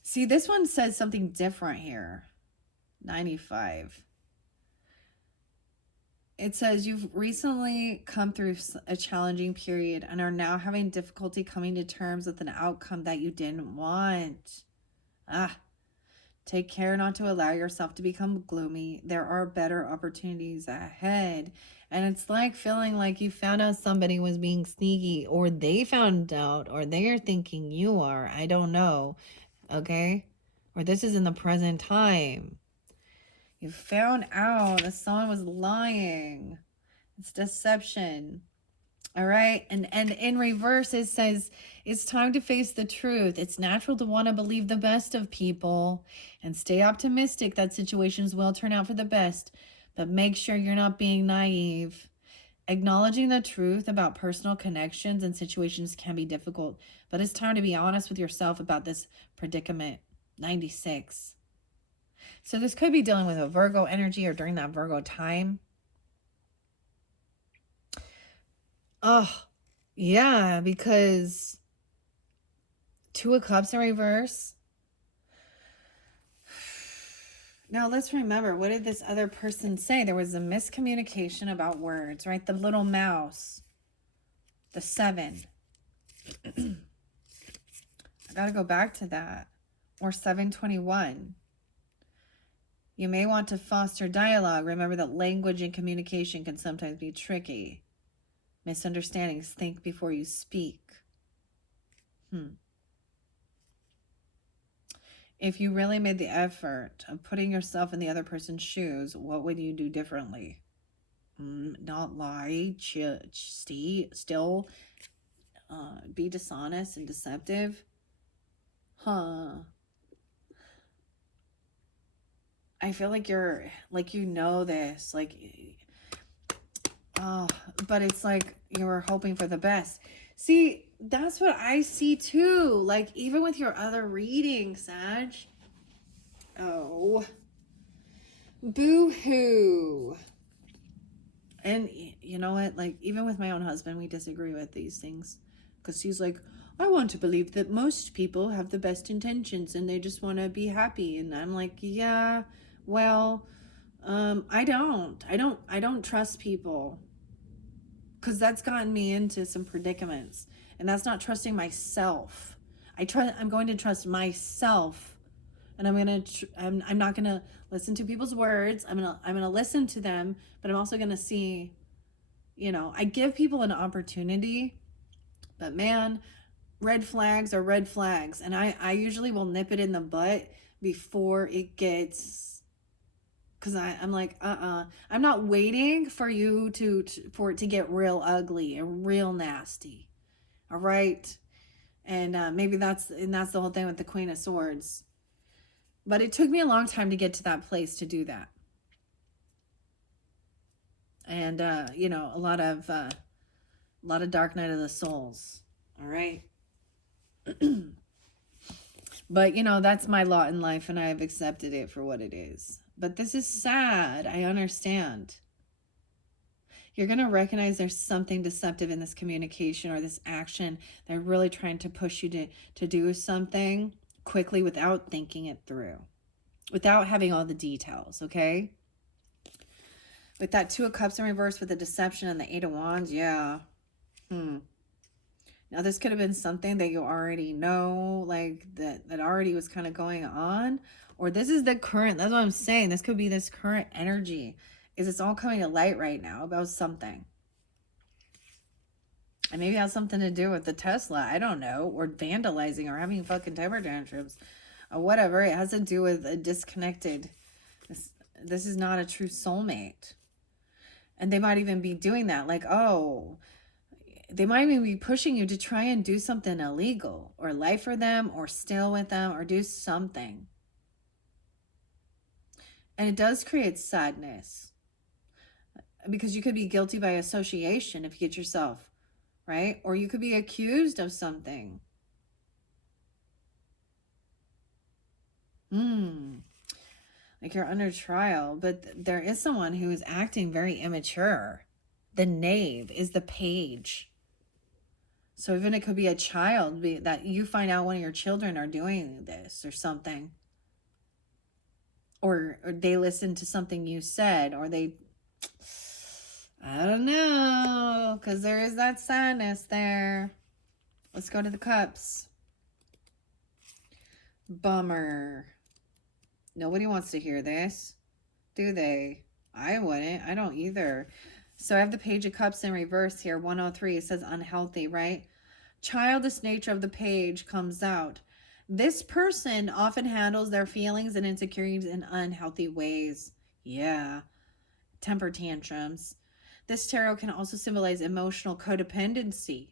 see, this one says something different here. 95. It says you've recently come through a challenging period and are now having difficulty coming to terms with an outcome that you didn't want. Take care not to allow yourself to become gloomy. There are better opportunities ahead. And it's like feeling like you found out somebody was being sneaky, or they found out, or they're thinking you are. I don't know. Okay? Or this is in the present time. You found out that someone was lying. It's deception. All right. And in reverse, it says, it's time to face the truth. It's natural to want to believe the best of people and stay optimistic that situations will turn out for the best, but make sure you're not being naive. Acknowledging the truth about personal connections and situations can be difficult, but it's time to be honest with yourself about this predicament. 96. So this could be dealing with a Virgo energy or during that Virgo time. Oh, yeah, because 2 of Cups in reverse. Now, let's remember, what did this other person say? There was a miscommunication about words, right? The little mouse. The 7. I got to go back to that. Or 721. You may want to foster dialogue. Remember that language and communication can sometimes be tricky. Misunderstandings. Think before you speak. If you really made the effort of putting yourself in the other person's shoes, what would you do differently? Not lie, still be dishonest and deceptive? I feel like you're, like, you know this, like, but it's like you were hoping for the best. See, that's what I see too. Like, even with your other reading, Sag. Oh. Boo-hoo. And you know what? Like, even with my own husband, we disagree with these things. Because he's like, I want to believe that most people have the best intentions and they just want to be happy. And I'm like, yeah, well, I don't. I don't trust people. Because that's gotten me into some predicaments. And that's not trusting myself. I'm going to trust myself. And I'm not going to listen to people's words. I'm going to listen to them, but I'm also going to see, I give people an opportunity, but man, red flags are red flags. And I usually will nip it in the butt before it gets, because I'm like, I'm not waiting for you for it to get real ugly and real nasty. All right. And maybe that's the whole thing with the Queen of Swords. But it took me a long time to get to that place to do that. And a lot of dark night of the souls. All right. But that's my lot in life, and I've accepted it for what it is. But this is sad. I understand. You're going to recognize there's something deceptive in this communication or this action. They're really trying to push you to do something quickly without thinking it through, without having all the details, okay? With that Two of Cups in reverse with the deception and the Eight of Wands, yeah. Now, this could have been something that you already know, like that already was kind of going on. Or this is the current, that's what I'm saying. This could be this current energy. Is it's all coming to light right now about something. And maybe it has something to do with the Tesla. I don't know. Or vandalizing or having fucking temper tantrums. Or whatever. It has to do with a disconnected. This is not a true soulmate. And they might even be doing that. Like, oh, they might even be pushing you to try and do something illegal. Or lie for them. Or steal with them. Or do something. And it does create sadness. Because you could be guilty by association if you get yourself, right? Or you could be accused of something. Like you're under trial, but there is someone who is acting very immature. The Knave is the Page. So even it could be a child that you find out one of your children are doing this or something. Or they listened to something you said, or I don't know, because there is that sadness there. Let's go to the Cups. Bummer. Nobody wants to hear this, do they? I wouldn't. I don't either. So I have the Page of Cups in reverse here. 103. It says unhealthy, right? Childish nature of the Page comes out. This person often handles their feelings and insecurities in unhealthy ways. Yeah. Temper tantrums. This tarot can also symbolize emotional codependency.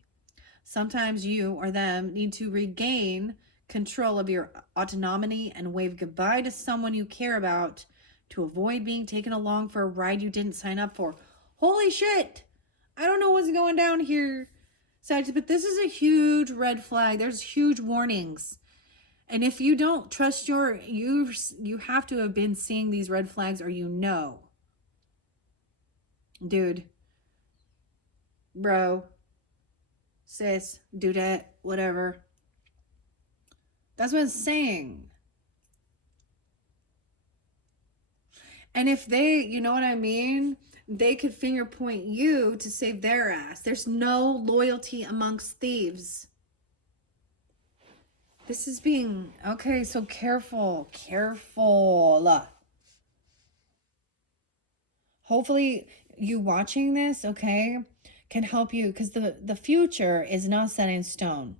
Sometimes you or them need to regain control of your autonomy and wave goodbye to someone you care about to avoid being taken along for a ride you didn't sign up for. Holy shit! I don't know what's going down here, Sagittarius, but this is a huge red flag. There's huge warnings. And if you don't trust you have to have been seeing these red flags, or dude, bro, sis, dudette, whatever. That's what it's saying. And if they, you know what I mean? They could finger point you to save their ass. There's no loyalty amongst thieves. This is being, okay, so careful. Hopefully you watching this, okay, can help you, because the future is not set in stone.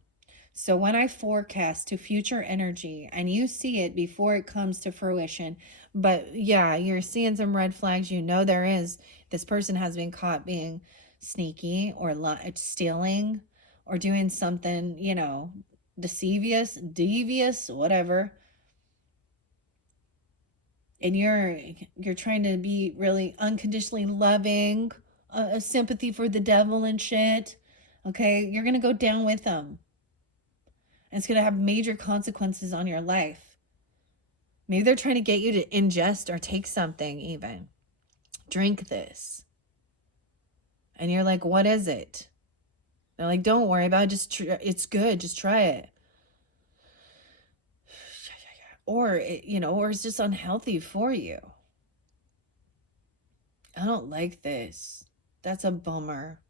So when I forecast to future energy and you see it before it comes to fruition, but yeah, you're seeing some red flags, this person has been caught being sneaky or stealing or doing something, devious, whatever. And you're trying to be really unconditionally loving, a sympathy for the devil and shit. Okay, you're gonna go down with them. And it's gonna have major consequences on your life. Maybe they're trying to get you to ingest or take something even. Drink this. And you're like, what is it? They're like, don't worry about it. It's good. Just try it. Or, or it's just unhealthy for you. I don't like this. That's a bummer.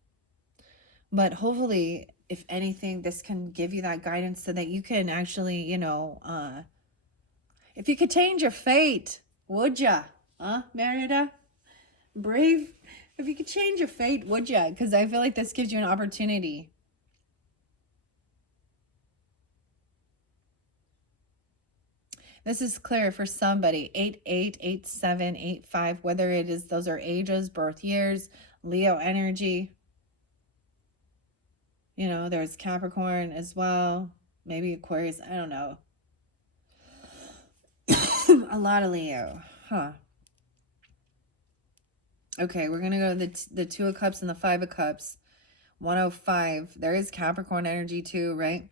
But hopefully, if anything, this can give you that guidance so that you can actually, if you could change your fate, would ya? Huh, Merida? Brave? If you could change your fate, would ya? Because I feel like this gives you an opportunity. This is clear for somebody. 88, 87, 85, whether it is, those are ages, birth years, Leo energy. There's Capricorn as well. Maybe Aquarius. I don't know. A lot of Leo. Huh. Okay, we're going to go to the Two of Cups and the Five of Cups. 105. There is Capricorn energy too, right?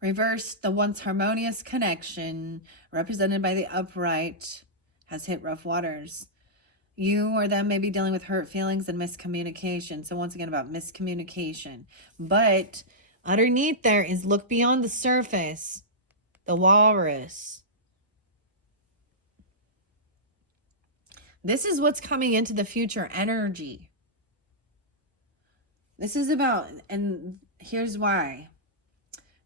Reverse, the once harmonious connection, represented by the upright, has hit rough waters. You or them may be dealing with hurt feelings and miscommunication. So once again, about miscommunication. But underneath there is look beyond the surface. The walrus. This is what's coming into the future energy. This is about, and here's why.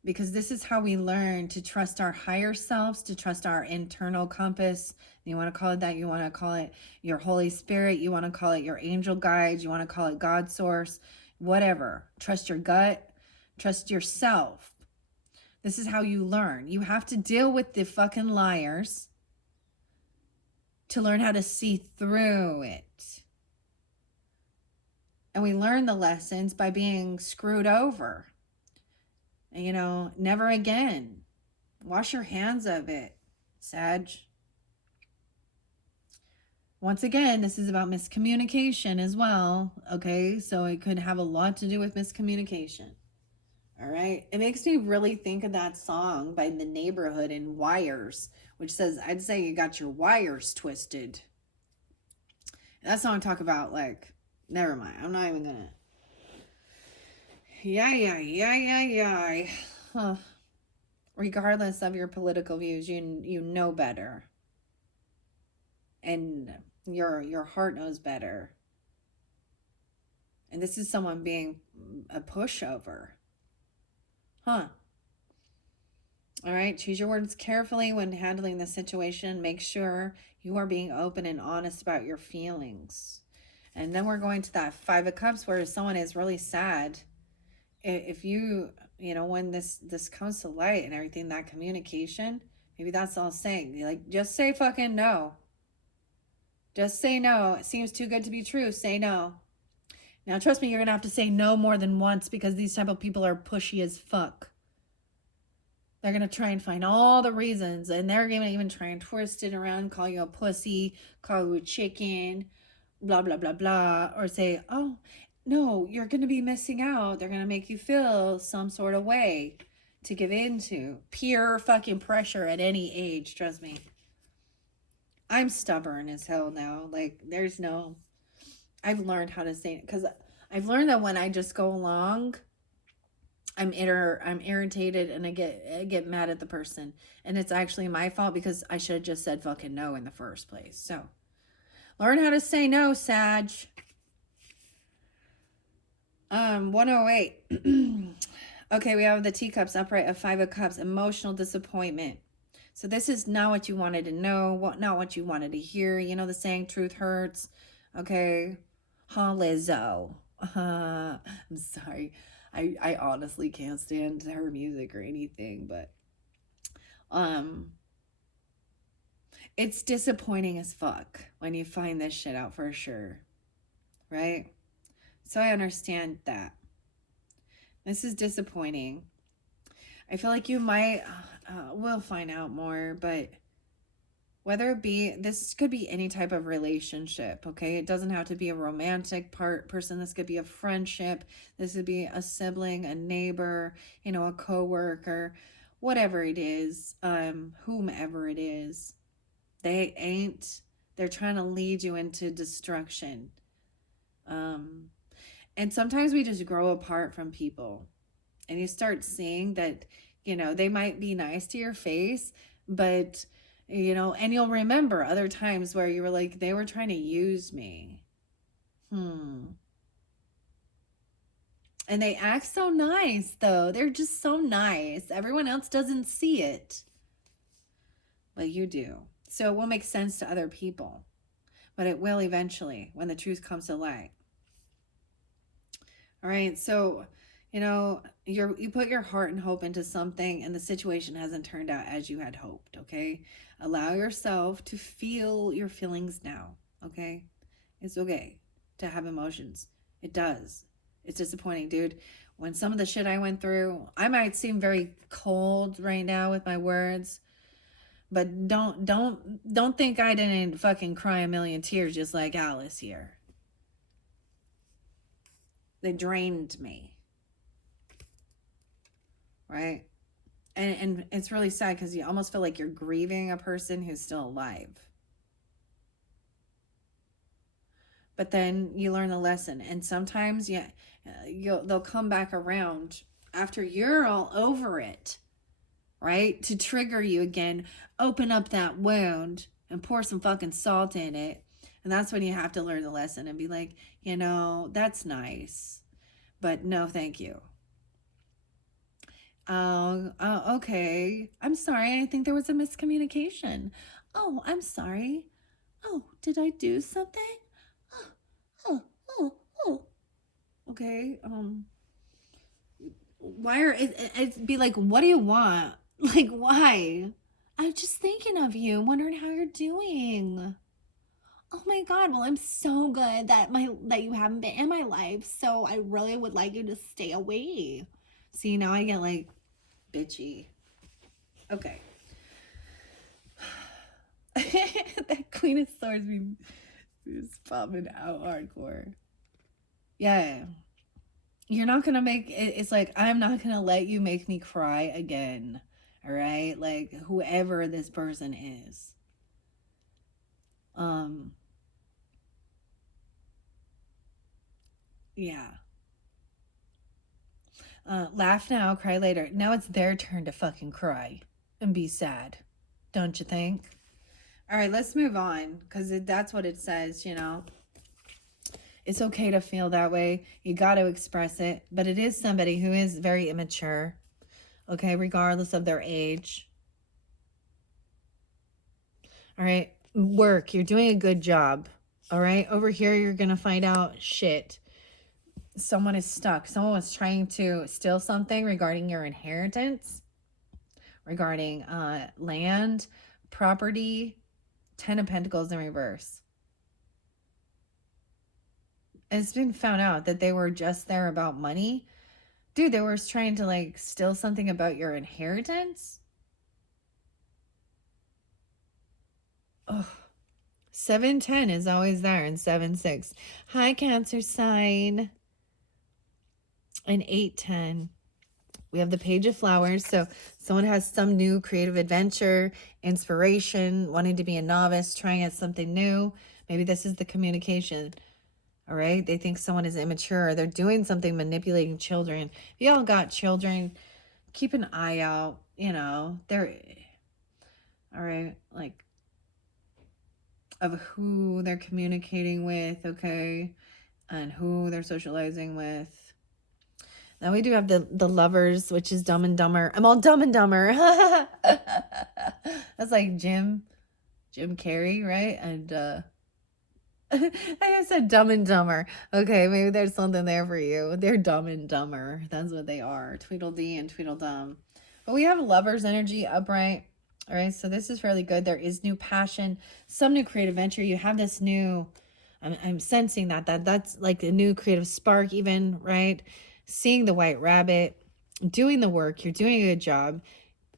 Because this is how we learn to trust our higher selves, to trust our internal compass. You want to call it that. You want to call it your Holy Spirit. You want to call it your angel guides. You want to call it God source, whatever. Trust your gut. Trust yourself. This is how you learn. You have to deal with the fucking liars to learn how to see through it. And we learn the lessons by being screwed over. Never again. Wash your hands of it, Sag. Once again, this is about miscommunication as well. Okay, so it could have a lot to do with miscommunication. All right. It makes me really think of that song by The Neighborhood in Wires, which says, I'd say you got your wires twisted. That song talk about never mind. I'm not even gonna. Yeah. Huh. Regardless of your political views, you know better. And your heart knows better. And this is someone being a pushover. Huh. All right. Choose your words carefully when handling the situation. Make sure you are being open and honest about your feelings. And then we're going to that Five of Cups where someone is really sad. If you, when this comes to light and everything, that communication, maybe that's all saying. Just say fucking no. Just say no. It seems too good to be true. Say no. Now, trust me, you're going to have to say no more than once because these type of people are pushy as fuck. They're going to try and find all the reasons, and they're going to even try and twist it around, call you a pussy, call you a chicken, blah, blah, blah, blah, or say, oh, no, you're going to be missing out. They're going to make you feel some sort of way to give in to. Peer fucking pressure at any age, trust me. I'm stubborn as hell now. There's no... I've learned how to say it because I've learned that when I just go along, I'm irritated and I get mad at the person, and it's actually my fault because I should have just said fucking no in the first place. So learn how to say no, Sag. 108. Okay, we have the teacups upright, a Five of Cups, emotional disappointment. So this is not what you wanted to know, not what you wanted to hear. The saying, truth hurts. Okay. Lizzo. I'm sorry. I honestly can't stand her music or anything, but it's disappointing as fuck when you find this shit out for sure. Right? So I understand that. This is disappointing. I feel like you might, we'll find out more, but whether it be, this could be any type of relationship, okay? It doesn't have to be a romantic person. This could be a friendship. This could be a sibling, a neighbor, a coworker, whatever it is, whomever it is. They're trying to lead you into destruction. And sometimes we just grow apart from people, and you start seeing that, they might be nice to your face, but, and you'll remember other times where you were like, they were trying to use me. And they act so nice, though. They're just so nice. Everyone else doesn't see it, but you do. So it won't make sense to other people, but it will eventually when the truth comes to light. All right, so you put your heart and hope into something, and the situation hasn't turned out as you had hoped. Okay, allow yourself to feel your feelings now. Okay, it's okay to have emotions. It does. It's disappointing, dude. When some of the shit I went through, I might seem very cold right now with my words, but don't think I didn't fucking cry a million tears just like Alice here. They drained me. Right? And it's really sad because you almost feel like you're grieving a person who's still alive. But then you learn the lesson, and sometimes they'll come back around after you're all over it, right? To trigger you again, open up that wound and pour some fucking salt in it. And that's when you have to learn the lesson and be like, that's nice, but no, thank you. Okay. I'm sorry. I think there was a miscommunication. Oh, I'm sorry. Oh, did I do something? Oh. Okay. Why are it'd be like, what do you want? Like, why? I'm just thinking of you, wondering how you're doing. Oh my God. Well, I'm so good that you haven't been in my life, so I really would like you to stay away. See, now I get like bitchy. Okay. That Queen of Swords is popping out hardcore. Yeah. You're not gonna make it. It's like, I'm not gonna let you make me cry again. All right? Like, whoever this person is. Yeah. Laugh now, cry later. Now it's their turn to fucking cry and be sad. Don't you think? All right, let's move on, because that's what it says, It's okay to feel that way. You got to express it. But it is somebody who is very immature, okay, regardless of their age. All right, work. You're doing a good job. All right, over here, you're going to find out shit. Someone is stuck. Someone was trying to steal something regarding your inheritance, regarding land, property. 10 of Pentacles in reverse. It's been found out that they were just there about money. Dude, they were trying to like steal something about your inheritance. Oh, 710 is always there, and 7-6. Hi, Cancer sign. And 8-10. We have the Page of Flowers. So someone has some new creative adventure, inspiration, wanting to be a novice, trying out something new. Maybe this is the communication. All right. They think someone is immature. They're doing something, manipulating children. If y'all got children, keep an eye out. They're all right. Like, of who they're communicating with. Okay. And who they're socializing with. Now we do have the Lovers, which is Dumb and Dumber. I'm all Dumb and Dumber. That's like Jim Carrey, right? And I said Dumb and Dumber. Okay, maybe there's something there for you. They're Dumb and Dumber. That's what they are. Tweedledee and Tweedledum. But we have Lovers energy upright. All right, so this is fairly good. There is new passion, some new creative venture. You have this new, I'm sensing that's like a new creative spark even, right? Seeing the white rabbit, doing the work. You're doing a good job.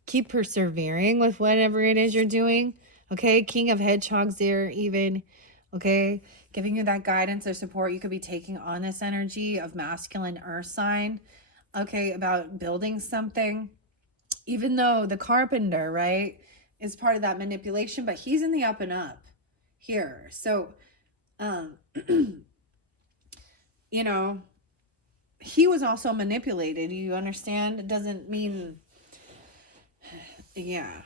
Keep persevering with whatever it is you're doing. Okay, King of Hedgehogs there even. Okay, giving you that guidance or support. You could be taking on this energy of masculine earth sign. Okay, about building something. Even though the carpenter, right, is part of that manipulation, but he's in the up and up here. So, he was also manipulated. You understand? It doesn't mean, yeah.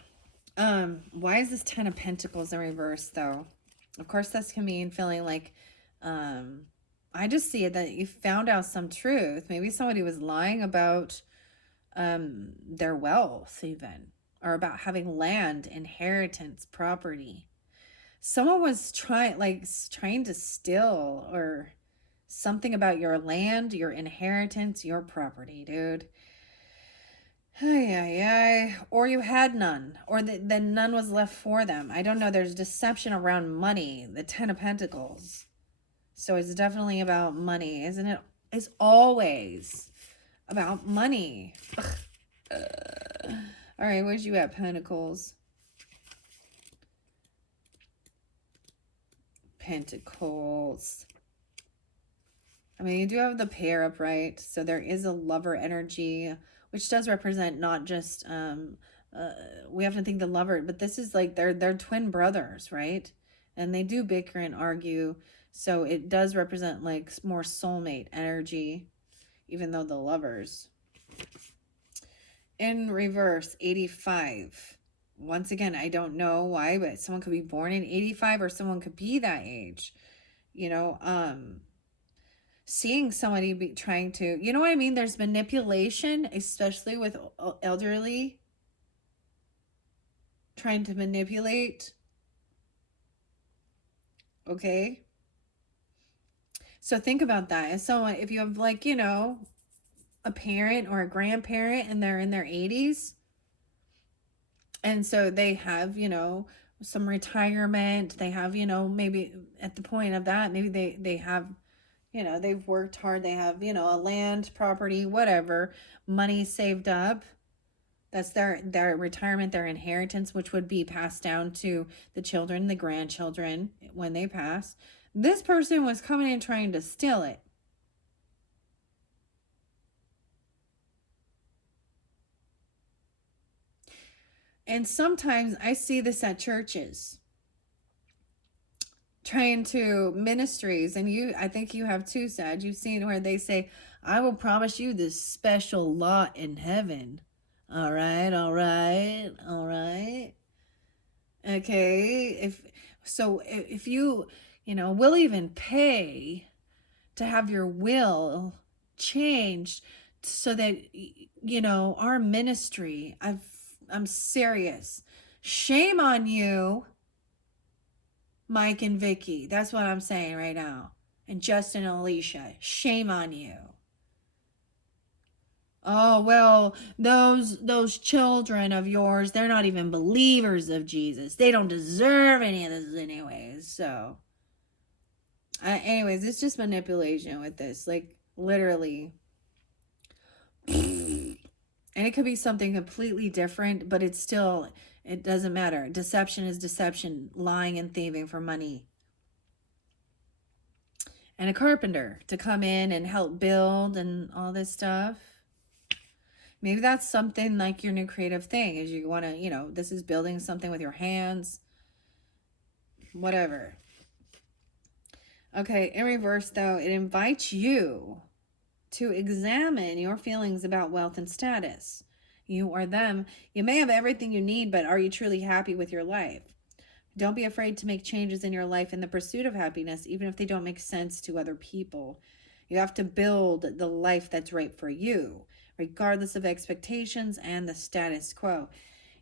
Why is this 10 of Pentacles in reverse though? Of course, this can mean feeling like, I just see it that you found out some truth. Maybe somebody was lying about their wealth even, or about having land, inheritance, property. Someone was trying to steal or something about your land, your inheritance, your property, dude. Ay, ay, ay. Or you had none, or then none was left for them. I don't know. There's deception around money, the 10 of Pentacles. So it's definitely about money, isn't it? It's always about money. All right, where's you at, Pentacles? Pentacles. I mean, you do have the pair upright, so there is a lover energy, which does represent not just we have to think the lover, but this is like they're twin brothers, right? And they do bicker and argue, so it does represent like more soulmate energy, even though the lovers. In reverse, 85. Once again, I don't know why, but someone could be born in 85 or someone could be that age. You know, seeing somebody be trying to, you know what I mean? There's manipulation, especially with elderly, trying to manipulate. Okay. So think about that. So if you have like, you know, a parent or a grandparent and they're in their 80s, and so they have, you know, some retirement, they have, you know, maybe at the point of that, maybe they have, you know, they've worked hard, they have, you know, a land, property, whatever, money saved up. That's their retirement, their inheritance, which would be passed down to the children, the grandchildren when they pass. This person was coming in trying to steal it. And sometimes I see this at churches, trying to ministries, and I think you have too, Sag. You've seen where they say, I will promise you this special lot in heaven. All right, all right, all right. Okay, if you, you know, we'll even pay to have your will changed so that, you know, our ministry, I'm serious. Shame on you, Mike and Vicky. That's what I'm saying right now. And Justin and Alicia, shame on you. Oh, well, those children of yours, they're not even believers of Jesus. They don't deserve any of this anyways. So, anyways, it's just manipulation with this. Like, literally. And it could be something completely different, but it's still, it doesn't matter. Deception is deception. Lying and thieving for money. And a carpenter to come in and help build and all this stuff. Maybe that's something like your new creative thing is you want to, you know, this is building something with your hands, whatever. Okay, in reverse though, it invites you to examine your feelings about wealth and status. You or them, you may have everything you need, but are you truly happy with your life? Don't be afraid to make changes in your life in the pursuit of happiness, even if they don't make sense to other people. You have to build the life that's right for you, regardless of expectations and the status quo.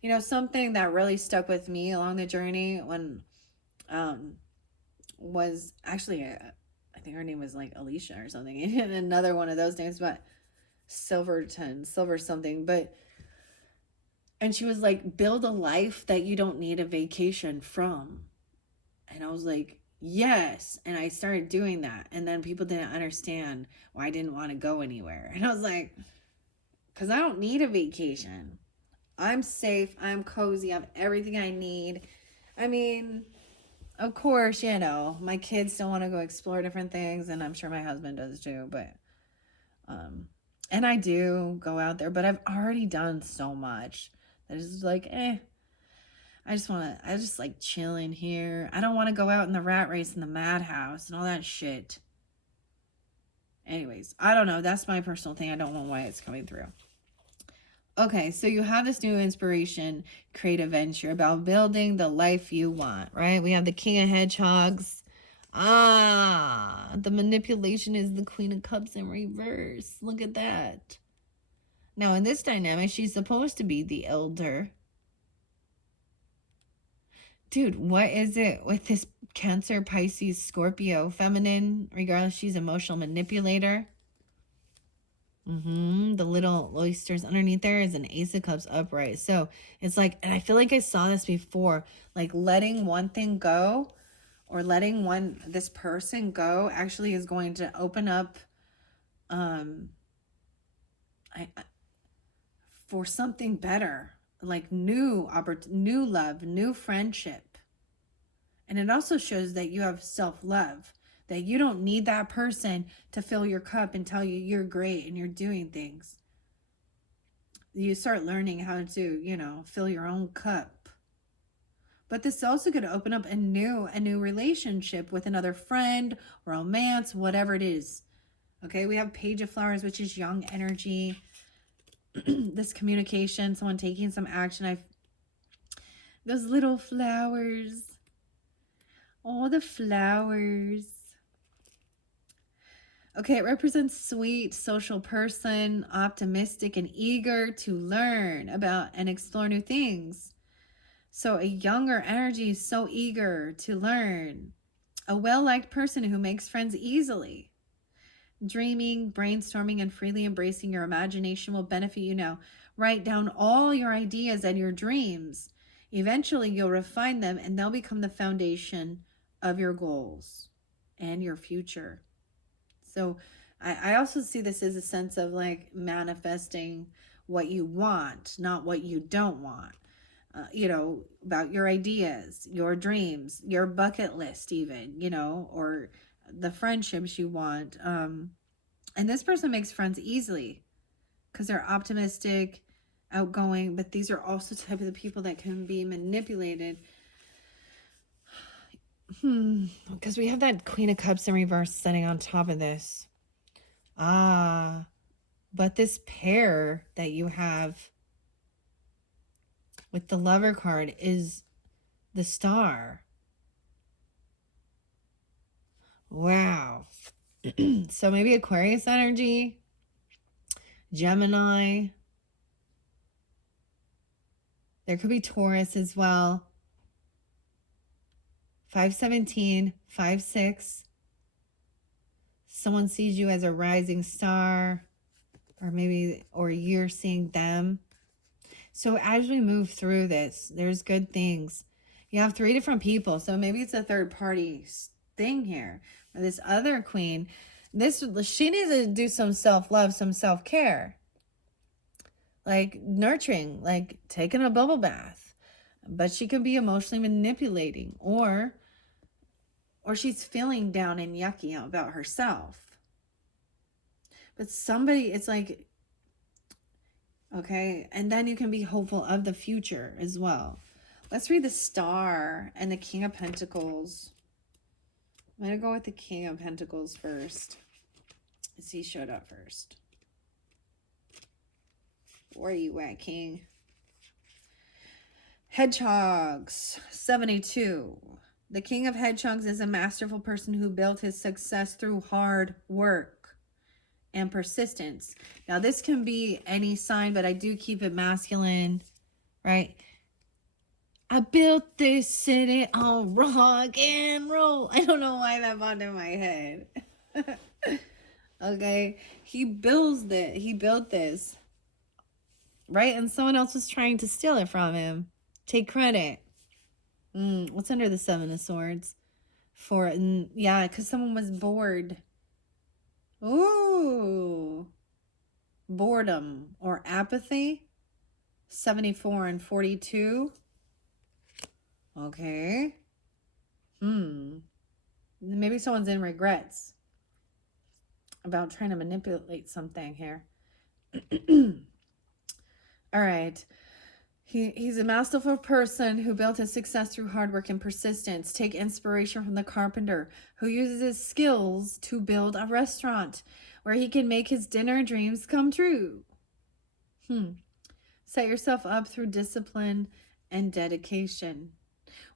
You know, something that really stuck with me along the journey when was actually, I think her name was like Alicia or something, and another one of those names, but Silver something, but, and she was like, build a life that you don't need a vacation from. And I was like, yes. And I started doing that. And then people didn't understand why I didn't want to go anywhere. And I was like, because I don't need a vacation. I'm safe. I'm cozy. I have everything I need. I mean, of course, you know, my kids still want to go explore different things. And I'm sure my husband does too. But, and I do go out there. But I've already done so much that it's like, I just like chilling here. I don't want to go out in the rat race and the madhouse and all that shit. Anyways, I don't know. That's my personal thing. I don't know why it's coming through. Okay, so you have this new inspiration, creative venture about building the life you want, right? We have the King of Hedgehogs. Ah, the manipulation is the Queen of Cups in reverse. Look at that. Now, in this dynamic, she's supposed to be the elder. Dude, what is it with this Cancer, Pisces, Scorpio, feminine? Regardless, she's emotional manipulator. The little oysters underneath there is an Ace of Cups upright. So it's like, and I feel like I saw this before, like letting one thing go or letting this person go actually is going to open up for something better, like new love, new friendship. And it also shows that you have self-love, that you don't need that person to fill your cup and tell you you're great and you're doing things. You start learning how to, fill your own cup. But this also could open up a new relationship with another friend, romance, whatever it is. Okay, we have Page of Flowers, which is young energy. This communication, someone taking some action. Those little flowers. Oh, the flowers. Okay, it represents sweet, social person, optimistic, and eager to learn about and explore new things. So a younger energy is so eager to learn. A well-liked person who makes friends easily. Dreaming, brainstorming, and freely embracing your imagination will benefit you now. Write down all your ideas and your dreams. Eventually, you'll refine them and they'll become the foundation of your goals and your future. So I also see this as a sense of like manifesting what you want, not what you don't want. About your ideas, your dreams, your bucket list even, or the friendships you want. And this person makes friends easily because they're optimistic, outgoing, but these are also type of the people that can be manipulated. Because we have that Queen of Cups in reverse sitting on top of this. But this pair that you have with the Lover card is the Star. Wow. So maybe Aquarius energy, Gemini. There could be Taurus as well. 517, 5-6. Someone sees you as a rising star, or you're seeing them. So as we move through this, there's good things. You have 3 different people, so maybe it's a third party thing here. Or this other queen, she needs to do some self-love, some self-care. Like nurturing, like taking a bubble bath. But she could be emotionally manipulating, or she's feeling down and yucky about herself. But somebody, it's like, okay, and then you can be hopeful of the future as well. Let's read the Star and the King of Pentacles. I'm going to go with the King of Pentacles first. As he showed up first. Where are you at, King? Hedgehogs, 72. The King of Hedgehogs is a masterful person who built his success through hard work and persistence. Now, this can be any sign, but I do keep it masculine, right? I built this city on rock and roll. I don't know why that popped in my head. Okay, he built this, right? And someone else was trying to steal it from him. Take credit. What's under the 7 of Swords? Yeah, because someone was bored. Ooh. Boredom or apathy. 74 and 42. Okay. Maybe someone's in regrets about trying to manipulate something here. All right. He's a masterful person who built his success through hard work and persistence. Take inspiration from the carpenter who uses his skills to build a restaurant. where he can make his dinner dreams come true. Set yourself up through discipline and dedication.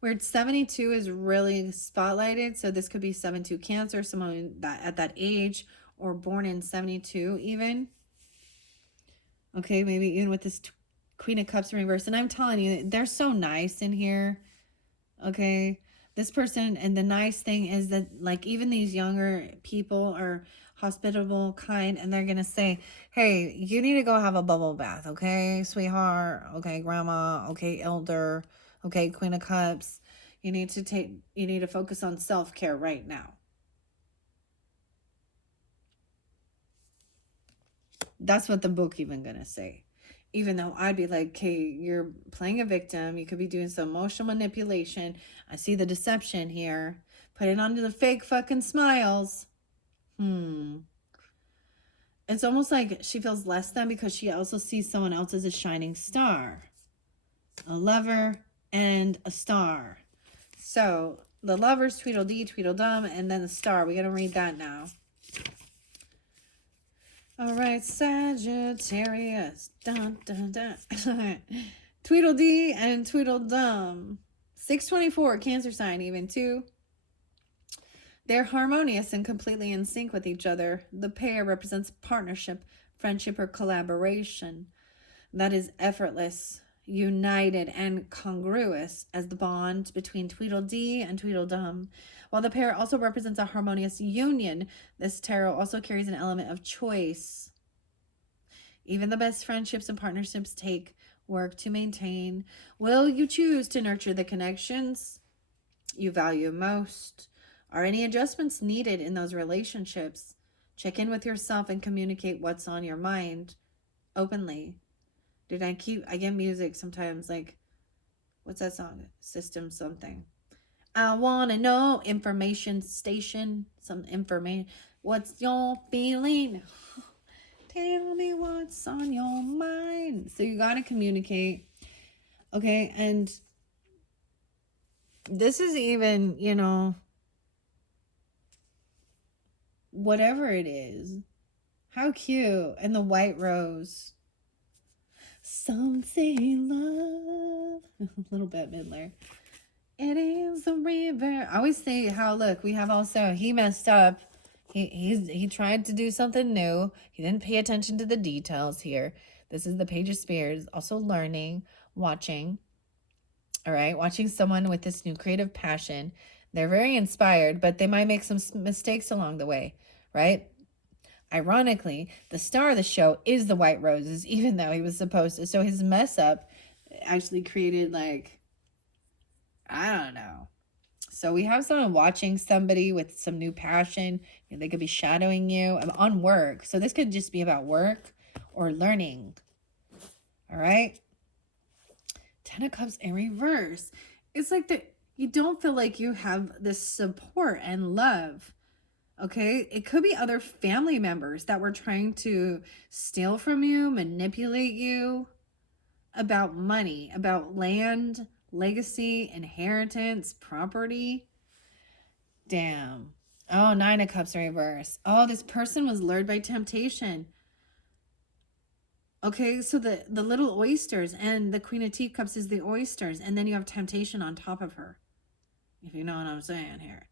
Where 72 is really spotlighted. So this could be 72 Cancer, someone that at that age, or born in 72 even. Okay, maybe even with this Queen of Cups in reverse. And I'm telling you, they're so nice in here. Okay, this person, and the nice thing is that, like, even these younger people are hospitable, kind, and they're gonna say, hey, you need to go have a bubble bath, okay, sweetheart, okay, grandma, okay, elder, okay, Queen of Cups, you need to focus on self-care right now. That's what the book even gonna say. Even though I'd be like, okay, you're playing a victim. You could be doing some emotional manipulation. I see the deception here. Put it onto the fake fucking smiles. It's almost like she feels less than because she also sees someone else as a shining star. A lover and a star. So the lovers, Tweedledee, Tweedledum, and then the star. We got to read that now. All right, Sagittarius. Dun, dun, dun. Tweedledee and Tweedledum. 624, Cancer sign, even too. They're harmonious and completely in sync with each other. The pair represents partnership, friendship, or collaboration that is effortless, united, and congruous as the bond between Tweedledee and Tweedledum. While the pair also represents a harmonious union, this tarot also carries an element of choice. Even the best friendships and partnerships take work to maintain. Will you choose to nurture the connections you value most? Are any adjustments needed in those relationships? Check in with yourself and communicate what's on your mind openly. I get music sometimes, like, what's that song? System something. I want to know, information station, some information. What's your feeling? Tell me what's on your mind. So you got to communicate. Okay, and this is even, whatever it is. How cute. And the white rose. Some say love. A little bit Midler. It is the river. I always say how, look, we have also, he messed up. He tried to do something new. He didn't pay attention to the details here. This is the Page of Spears. Also learning, watching. All right, watching someone with this new creative passion. They're very inspired, but they might make some mistakes along the way, right? Ironically, the star of the show is the white roses, even though he was supposed to. So his mess up actually created, like, I don't know. So we have someone watching somebody with some new passion. They could be shadowing you on work. So this could just be about work or learning. All right. 10 of Cups in reverse. It's like you don't feel like you have this support and love. Okay. It could be other family members that were trying to steal from you, manipulate you about money, about land, legacy, inheritance, property. Damn. Oh, 9 of Cups in reverse. Oh, this person was lured by temptation. Okay, so the little oysters, and the Queen of Teacups is the oysters, and then you have temptation on top of her. If you know what I'm saying here.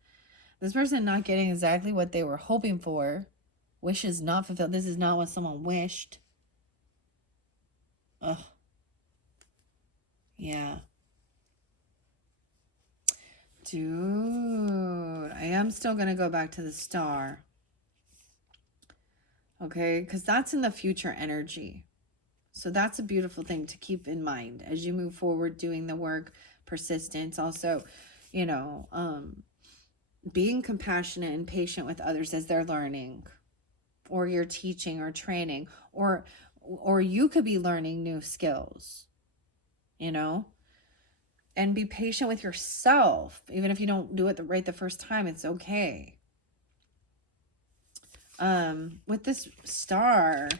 This person not getting exactly what they were hoping for. Wishes not fulfilled. This is not what someone wished. Ugh. Yeah. Dude, I am still going to go back to the star. Okay, because that's in the future energy. So that's a beautiful thing to keep in mind as you move forward doing the work, persistence. Also, being compassionate and patient with others as they're learning, or you're teaching or training, or you could be learning new skills, and be patient with yourself. Even if you don't do it right the first time, it's okay. With this star,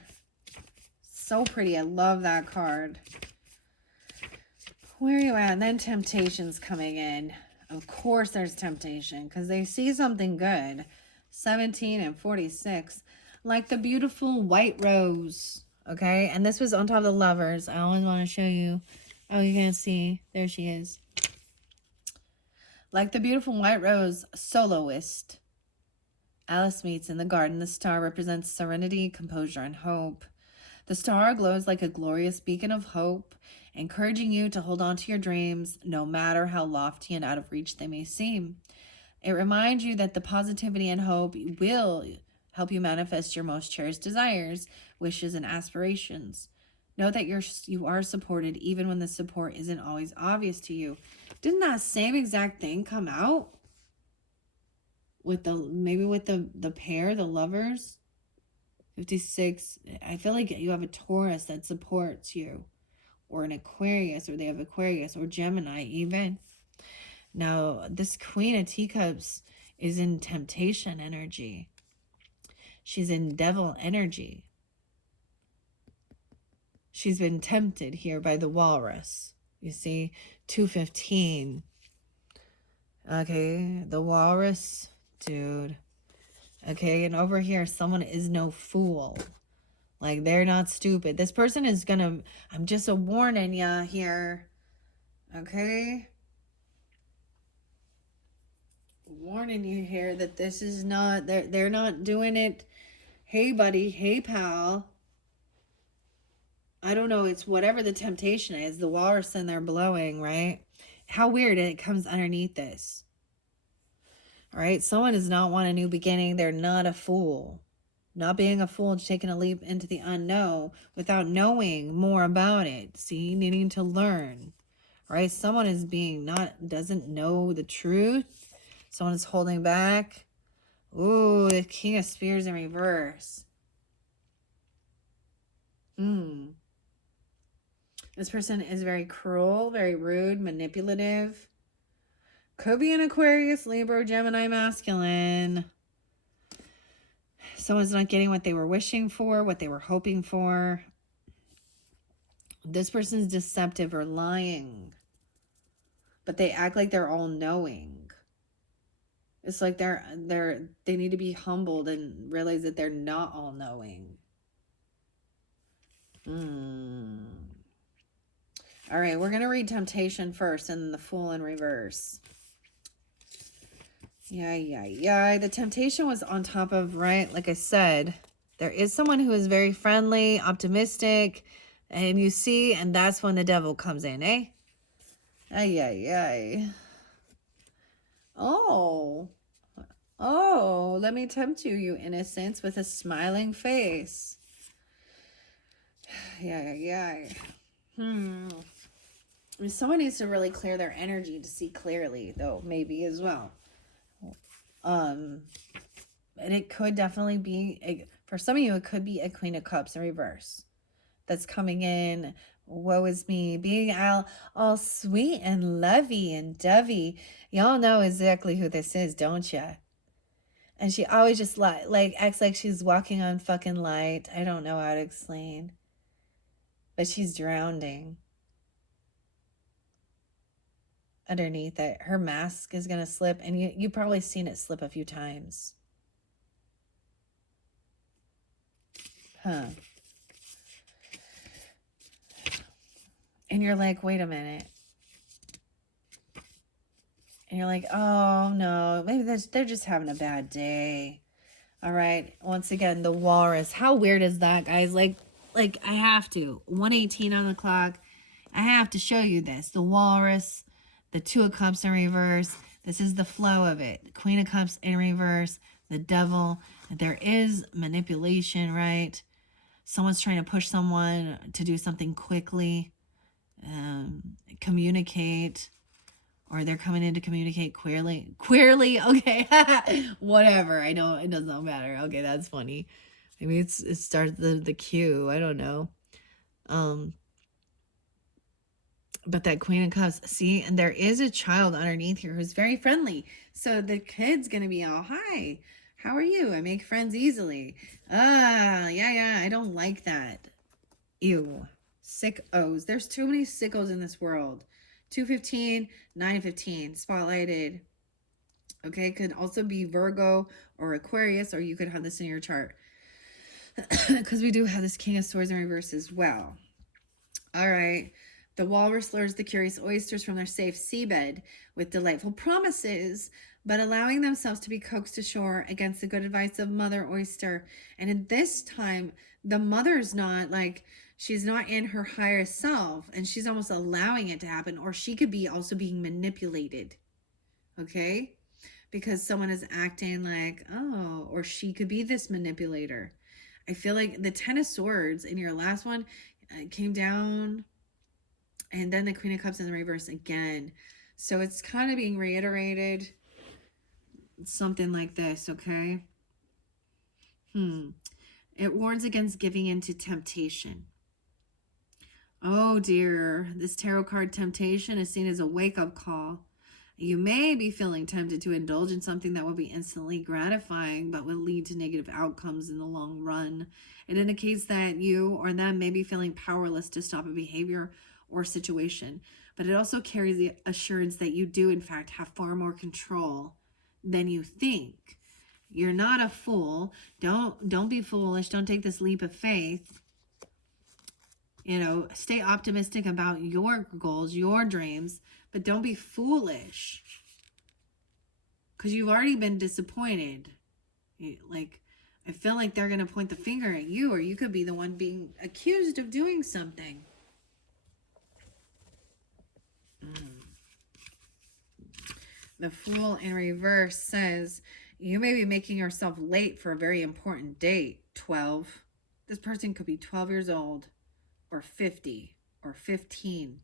so pretty. I love that card. Where are you at? And then temptation's coming in. Of course there's temptation because they see something good. 17 and 46. Like the beautiful white rose. Okay, and this was on top of the lovers. I always want to show you. Oh, you can't see. There she is. Like the beautiful white rose, soloist. Alice meets in the garden. The star represents serenity, composure, and hope. The star glows like a glorious beacon of hope, encouraging you to hold on to your dreams, no matter how lofty and out of reach they may seem. It reminds you that the positivity and hope will help you manifest your most cherished desires, wishes, and aspirations. Know that you are supported even when the support isn't always obvious to you. Didn't that same exact thing come out with the pair, the lovers? 56. I feel like you have a Taurus that supports you, or an Aquarius, or they have Aquarius or Gemini even. Now, this Queen of Teacups is in temptation energy. She's in devil energy. She's been tempted here by the walrus. You see, 215. Okay, the walrus, dude. Okay, and over here, someone is no fool. Like, they're not stupid. This person is gonna, I'm just a warning ya here. Okay? Warning you here that this is not, they're not doing it. Hey, buddy. Hey, pal. I don't know. It's whatever the temptation is. The walrus and they're blowing, right? How weird it comes underneath this. All right? Someone does not want a new beginning. They're not a fool. Not being a fool, taking a leap into the unknown without knowing more about it. See, needing to learn. All right? Someone is doesn't know the truth. Someone is holding back. Ooh, the King of Spears in reverse. This person is very cruel, very rude, manipulative. Could be an Aquarius, Libra, Gemini, masculine. Someone's not getting what they were wishing for, what they were hoping for. This person's deceptive or lying. But they act like they're all-knowing. It's like they need to be humbled and realize that they're not all-knowing. All right, we're going to read Temptation first and then the Fool in reverse. Yeah. The temptation was on top of, right? Like I said, there is someone who is very friendly, optimistic, and you see, and that's when the devil comes in, eh? Oh, let me tempt you, you innocents, with a smiling face. Yeah. Someone needs to really clear their energy to see clearly, though, maybe as well. And it could definitely be, for some of you, it could be a Queen of Cups in reverse that's coming in. Woe is me, being all sweet and lovey and dovey. Y'all know exactly who this is, don't ya? And she always just like acts like she's walking on fucking light. I don't know how to explain. But she's drowning. Underneath it, her mask is gonna slip, and you've probably seen it slip a few times. And you're like, wait a minute. And you're like, oh no, maybe they're just having a bad day. All right. Once again, the walrus. How weird is that, guys? Like I have to. 1:18 on the clock. I have to show you this. The walrus, the Two of Cups in reverse. This is the flow of it. Queen of Cups in reverse. The devil. There is manipulation, right? Someone's trying to push someone to do something quickly. Communicate. Or they're coming in to communicate queerly. Okay. Whatever. I know it doesn't matter. Okay, that's funny. Maybe it starts the cue. I don't know. But that Queen of Cups, see, and there is a child underneath here who's very friendly. So the kid's gonna be all, hi, how are you? I make friends easily. Yeah, I don't like that. Ew. Sickos. There's too many sickos in this world. 215, 915, spotlighted. Okay, could also be Virgo or Aquarius, or you could have this in your chart. Because we do have this King of Swords in reverse as well. All right. The walrus lures the curious oysters from their safe seabed with delightful promises, but allowing themselves to be coaxed ashore against the good advice of Mother Oyster. And in this time, the mother's not like, she's not in her higher self, and she's almost allowing it to happen, or she could be also being manipulated. Okay? Because someone is acting like, oh, or she could be this manipulator. I feel like the Ten of Swords in your last one came down, and then the Queen of Cups in the reverse again. So it's kind of being reiterated. Something like this, okay? It warns against giving in to temptation. Oh dear, this tarot card temptation is seen as a wake-up call. You may be feeling tempted to indulge in something that will be instantly gratifying, but will lead to negative outcomes in the long run. It indicates that you or them may be feeling powerless to stop a behavior or situation, but it also carries the assurance that you do, in fact, have far more control than you think. You're not a fool. Don't be foolish. Don't take this leap of faith. You know, stay optimistic about your goals, your dreams, but don't be foolish, because you've already been disappointed. Like, I feel like they're going to point the finger at you, or you could be the one being accused of doing something. The Fool in reverse says, you may be making yourself late for a very important date. 12. This person could be 12 years old, or 50, or 15.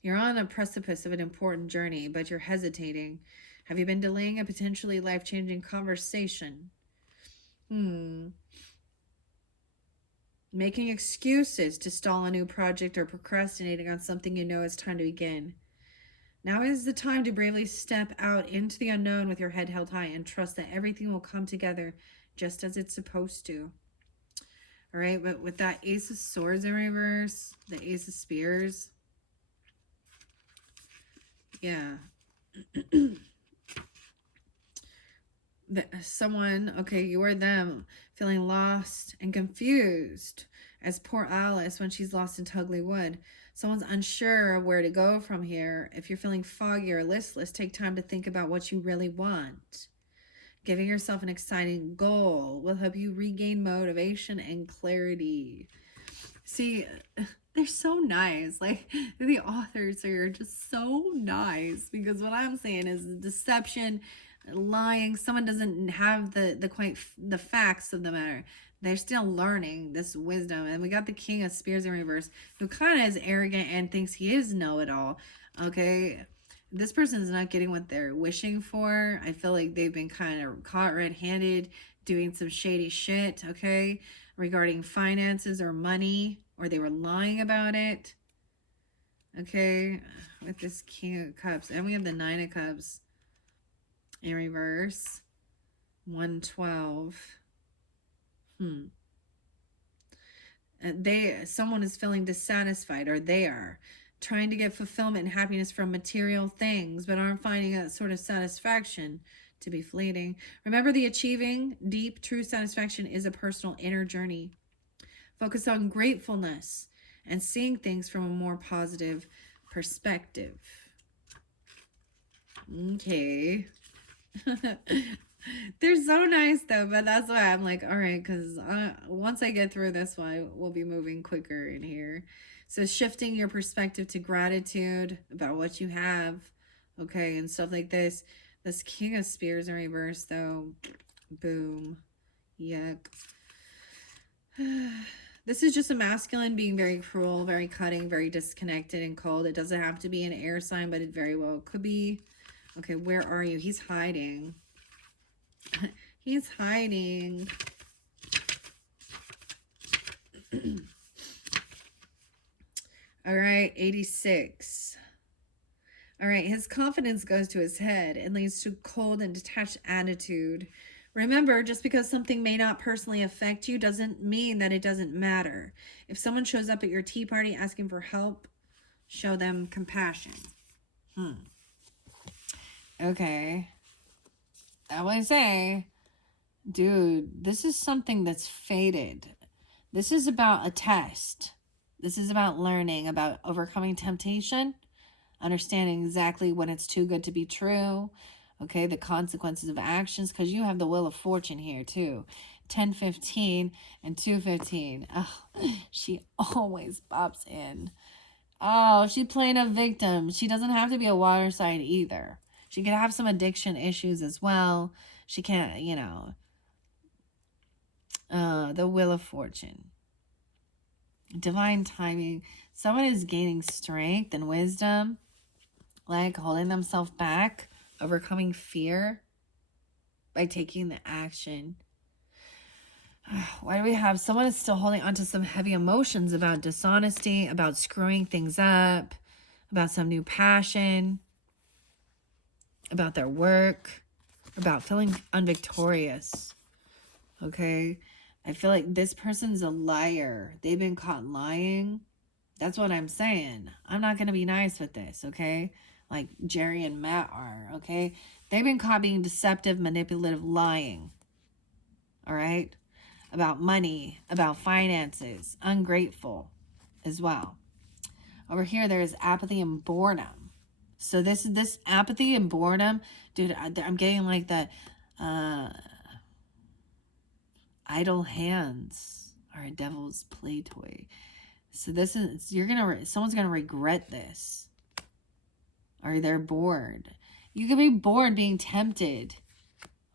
You're on a precipice of an important journey, but you're hesitating. Have you been delaying a potentially life-changing conversation? Making excuses to stall a new project, or procrastinating on something you know it's time to begin. Now is the time to bravely step out into the unknown with your head held high and trust that everything will come together just as it's supposed to. All right, but with that Ace of Swords in reverse, the Ace of Spears, yeah. Someone, okay, you or them, feeling lost and confused as poor Alice when she's lost in Tugly Wood. Someone's unsure of where to go from here. If you're feeling foggy or listless, take time to think about what you really want. Giving yourself an exciting goal will help you regain motivation and clarity. See, they're so nice. Like, the authors are just so nice, because what I'm saying is deception, lying, someone doesn't have the facts of the matter. They're still learning this wisdom. And we got the King of Spears in reverse, who kind of is arrogant and thinks he is know-it-all. Okay, this person is not getting what they're wishing for. I feel like they've been kind of caught red-handed doing some shady shit, okay, regarding finances or money, or they were lying about it. Okay, with this King of Cups. And we have the Nine of Cups in reverse. 112. Someone is feeling dissatisfied, or they are trying to get fulfillment and happiness from material things, but aren't finding a sort of satisfaction to be fleeting. Remember, the achieving deep, true satisfaction is a personal inner journey. Focus on gratefulness and seeing things from a more positive perspective. Okay. They're so nice though, but that's why I'm like, all right, because once I get through this one, we'll be moving quicker in here. So shifting your perspective to gratitude about what you have, okay, and stuff like this. This King of Spears in reverse though, boom, yuck. This is just a masculine being very cruel, very cutting, very disconnected and cold. It doesn't have to be an air sign, but it very well could be. Okay, where are you? He's hiding. He's hiding. All right, 86. All right, his confidence goes to his head and leads to cold and detached attitude. Remember, just because something may not personally affect you doesn't mean that it doesn't matter. If someone shows up at your tea party asking for help, show them compassion. Okay. I would say, Dude, this is something that's fated. This is about a test. This is about learning, about overcoming temptation, understanding exactly when it's too good to be true. Okay, the consequences of actions, because you have the wheel of fortune here too. 10-15 and 2-15. Oh, she always pops in. Oh, she's playing a victim. She doesn't have to be a water sign either. She could have some addiction issues as well. She can't, the wheel of fortune. Divine timing. Someone is gaining strength and wisdom, like holding themselves back, overcoming fear by taking the action. Why do we have someone is still holding onto some heavy emotions about dishonesty, about screwing things up, about some new passion, about their work, about feeling unvictorious. Okay? I feel like this person's a liar. They've been caught lying. That's what I'm saying. I'm not going to be nice with this, okay? Like Jerry and Matt are, okay? They've been caught being deceptive, manipulative, lying. All right? About money, about finances, ungrateful as well. Over here, there is apathy and boredom. So this apathy and boredom, dude, I'm getting like the idle hands are a devil's play toy. So this is, someone's gonna regret this. Or they're bored. You could be bored being tempted.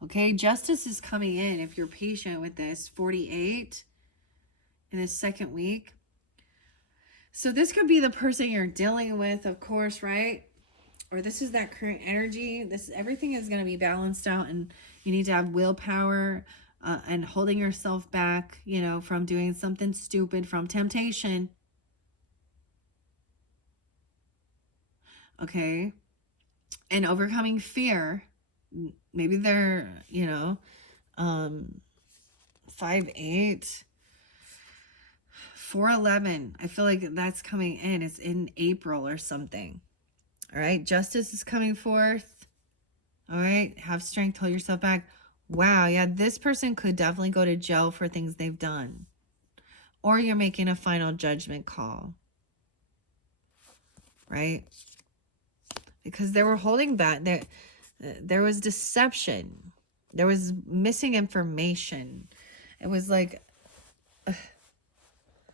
Okay, justice is coming in if you're patient with this. 48 in this second week. So this could be the person you're dealing with, of course, right? Or this is that current energy. Everything is going to be balanced out, and you need to have willpower and holding yourself back, from doing something stupid, from temptation. Okay. And overcoming fear. Maybe they're, 5-8, 4-11. I feel like that's coming in. It's in April or something. All right. Justice is coming forth. All right. Have strength. Hold yourself back. Wow. Yeah. This person could definitely go to jail for things they've done. Or you're making a final judgment call. Right. Because they were holding back. There was deception. There was missing information. It was like,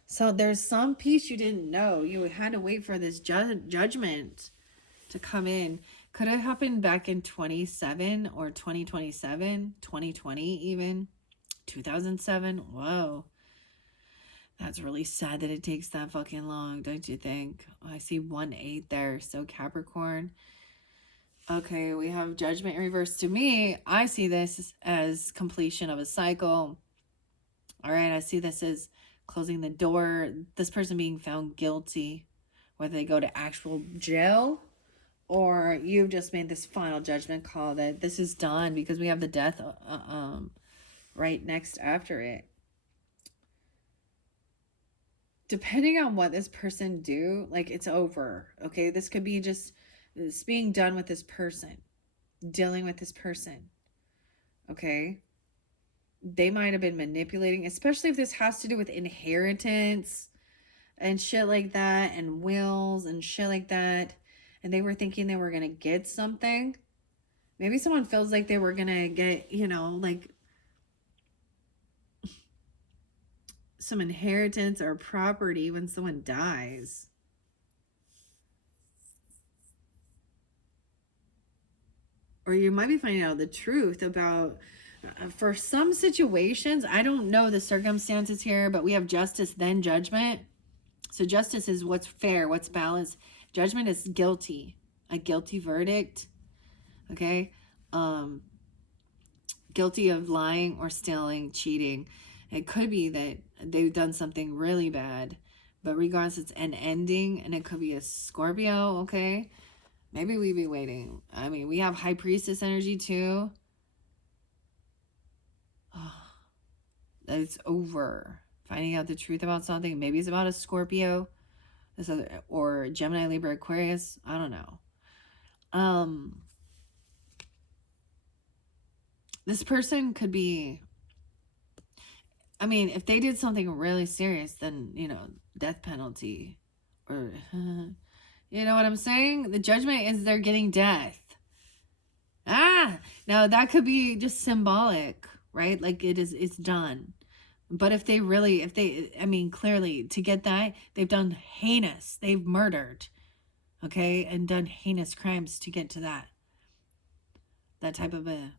so there's some piece you didn't know. You had to wait for this judgment to come in. Could have happened back in 27 or 2027, 2020 even, 2007. Whoa. That's really sad that it takes that fucking long, don't you think? I see 1-8 there. So Capricorn. Okay, we have judgment in reverse. To me, I see this as completion of a cycle. All right, I see this as closing the door. This person being found guilty, whether they go to actual jail or you've just made this final judgment call that this is done, because we have the death right next after it. Depending on what this person do, like, it's over. Okay, this could be just this being done with this person, dealing with this person. Okay, they might have been manipulating, especially if this has to do with inheritance and shit like that, and wills and shit like that, and they were thinking they were gonna get something. Maybe someone feels like they were gonna get, like some inheritance or property when someone dies. Or you might be finding out the truth about, for some situations, I don't know the circumstances here, but we have justice, then judgment. So justice is what's fair, what's balanced. Judgment is guilty, a guilty verdict. Okay. Guilty of lying or stealing, cheating. It could be that they've done something really bad, but regardless, it's an ending, and it could be a Scorpio. Okay. Maybe we be waiting. I mean, we have High Priestess energy too. Oh, it's over. Finding out the truth about something. Maybe it's about a Scorpio, or Gemini, Libra, Aquarius. I don't know. This person could be I mean, if they did something really serious, then, you know, death penalty. Or, you know what I'm saying? The judgment is they're getting death. Now that could be just symbolic, right? Like it's done. But if they, I mean, clearly to get that, they've done heinous, they've murdered, okay, and done heinous crimes to get to that type of a,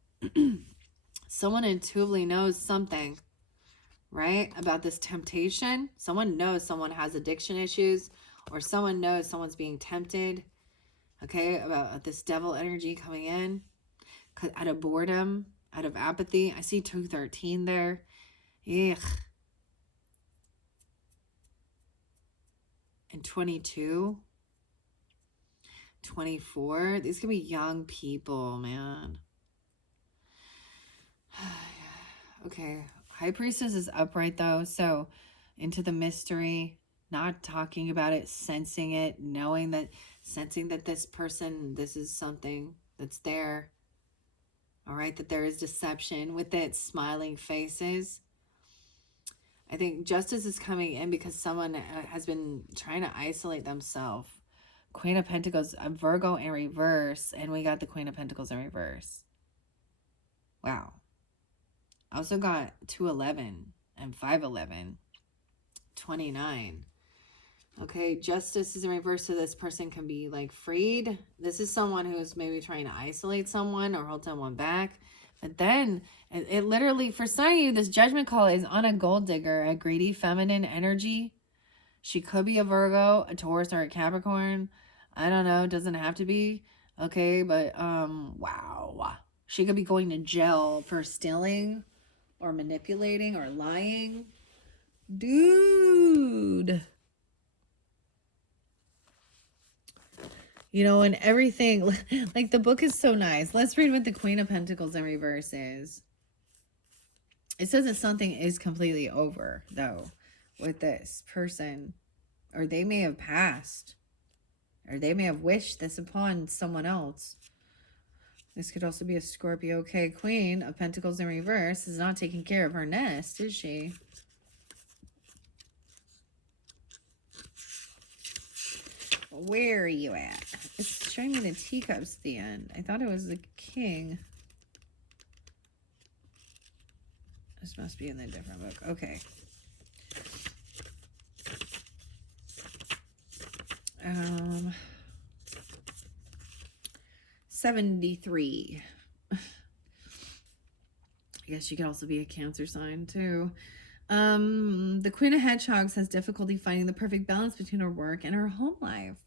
someone intuitively knows something, right, about this temptation. Someone knows someone has addiction issues, or someone knows someone's being tempted, okay, about this devil energy coming in, out of boredom, out of apathy. I see 213 there. Ugh. And 22, 24. These could be young people, man. Okay. High Priestess is upright though. So into the mystery, not talking about it, sensing it, sensing that this person, this is something that's there. All right. That there is deception with it, smiling faces. I think justice is coming in because someone has been trying to isolate themselves. Queen of Pentacles, a Virgo in reverse, and we got the Queen of Pentacles in reverse. Wow. I also got 211 and 511, 29. Okay, justice is in reverse, so this person can be like freed. This is someone who's maybe trying to isolate someone or hold someone back. But then it literally, for some of you, this judgment call is on a gold digger, a greedy feminine energy. She could be a Virgo, a Taurus, or a Capricorn. I don't know. It doesn't have to be. Okay, but wow. She could be going to jail for stealing or manipulating or lying. Dude. You know, and everything, like the book is so nice. Let's read what the Queen of Pentacles in reverse is. It says that something is completely over, though, with this person. Or they may have passed. Or they may have wished this upon someone else. This could also be a Scorpio. Okay, Queen of Pentacles in reverse is not taking care of her nest, is she? Where are you at? It's showing me the teacups at the end. I thought it was the king. This must be in a different book. Okay. 73. I guess you could also be a Cancer sign too. The Queen of Hedgehogs has difficulty finding the perfect balance between her work and her home life.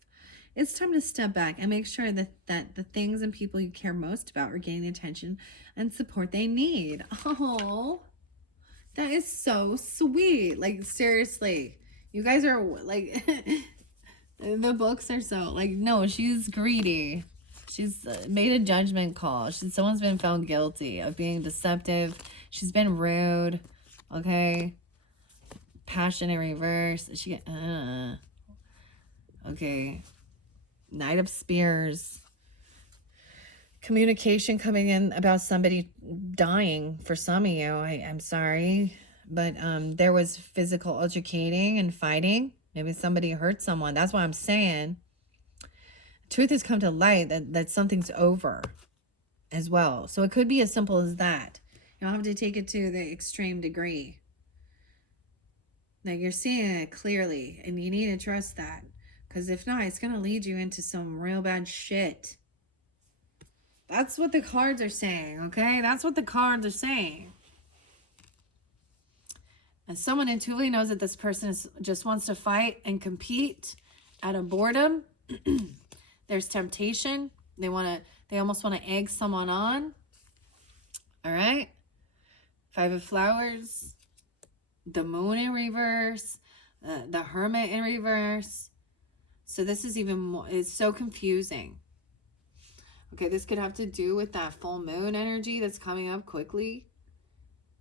It's time to step back and make sure that the things and people you care most about are getting the attention and support they need. Oh, that is so sweet. Like, seriously, you guys are like, the books are so like, no, she's greedy. She's made a judgment call. Someone's been found guilty of being deceptive. She's been rude. Okay. Passion in reverse. Okay. Knight of Spears. Communication coming in about somebody dying for some of you. I'm sorry. But there was physical altercating and fighting. Maybe somebody hurt someone. That's what I'm saying. Truth has come to light that something's over as well. So it could be as simple as that. You don't have to take it to the extreme degree. Like, you're seeing it clearly, and you need to trust that. Because if not, it's going to lead you into some real bad shit. That's what the cards are saying, okay? That's what the cards are saying. And someone intuitively knows that this person just wants to fight and compete out of boredom. There's temptation. They almost want to egg someone on. All right? 5 of Flowers. The Moon in reverse. The Hermit in reverse. So this is even more, it's so confusing. Okay, this could have to do with that full moon energy that's coming up quickly.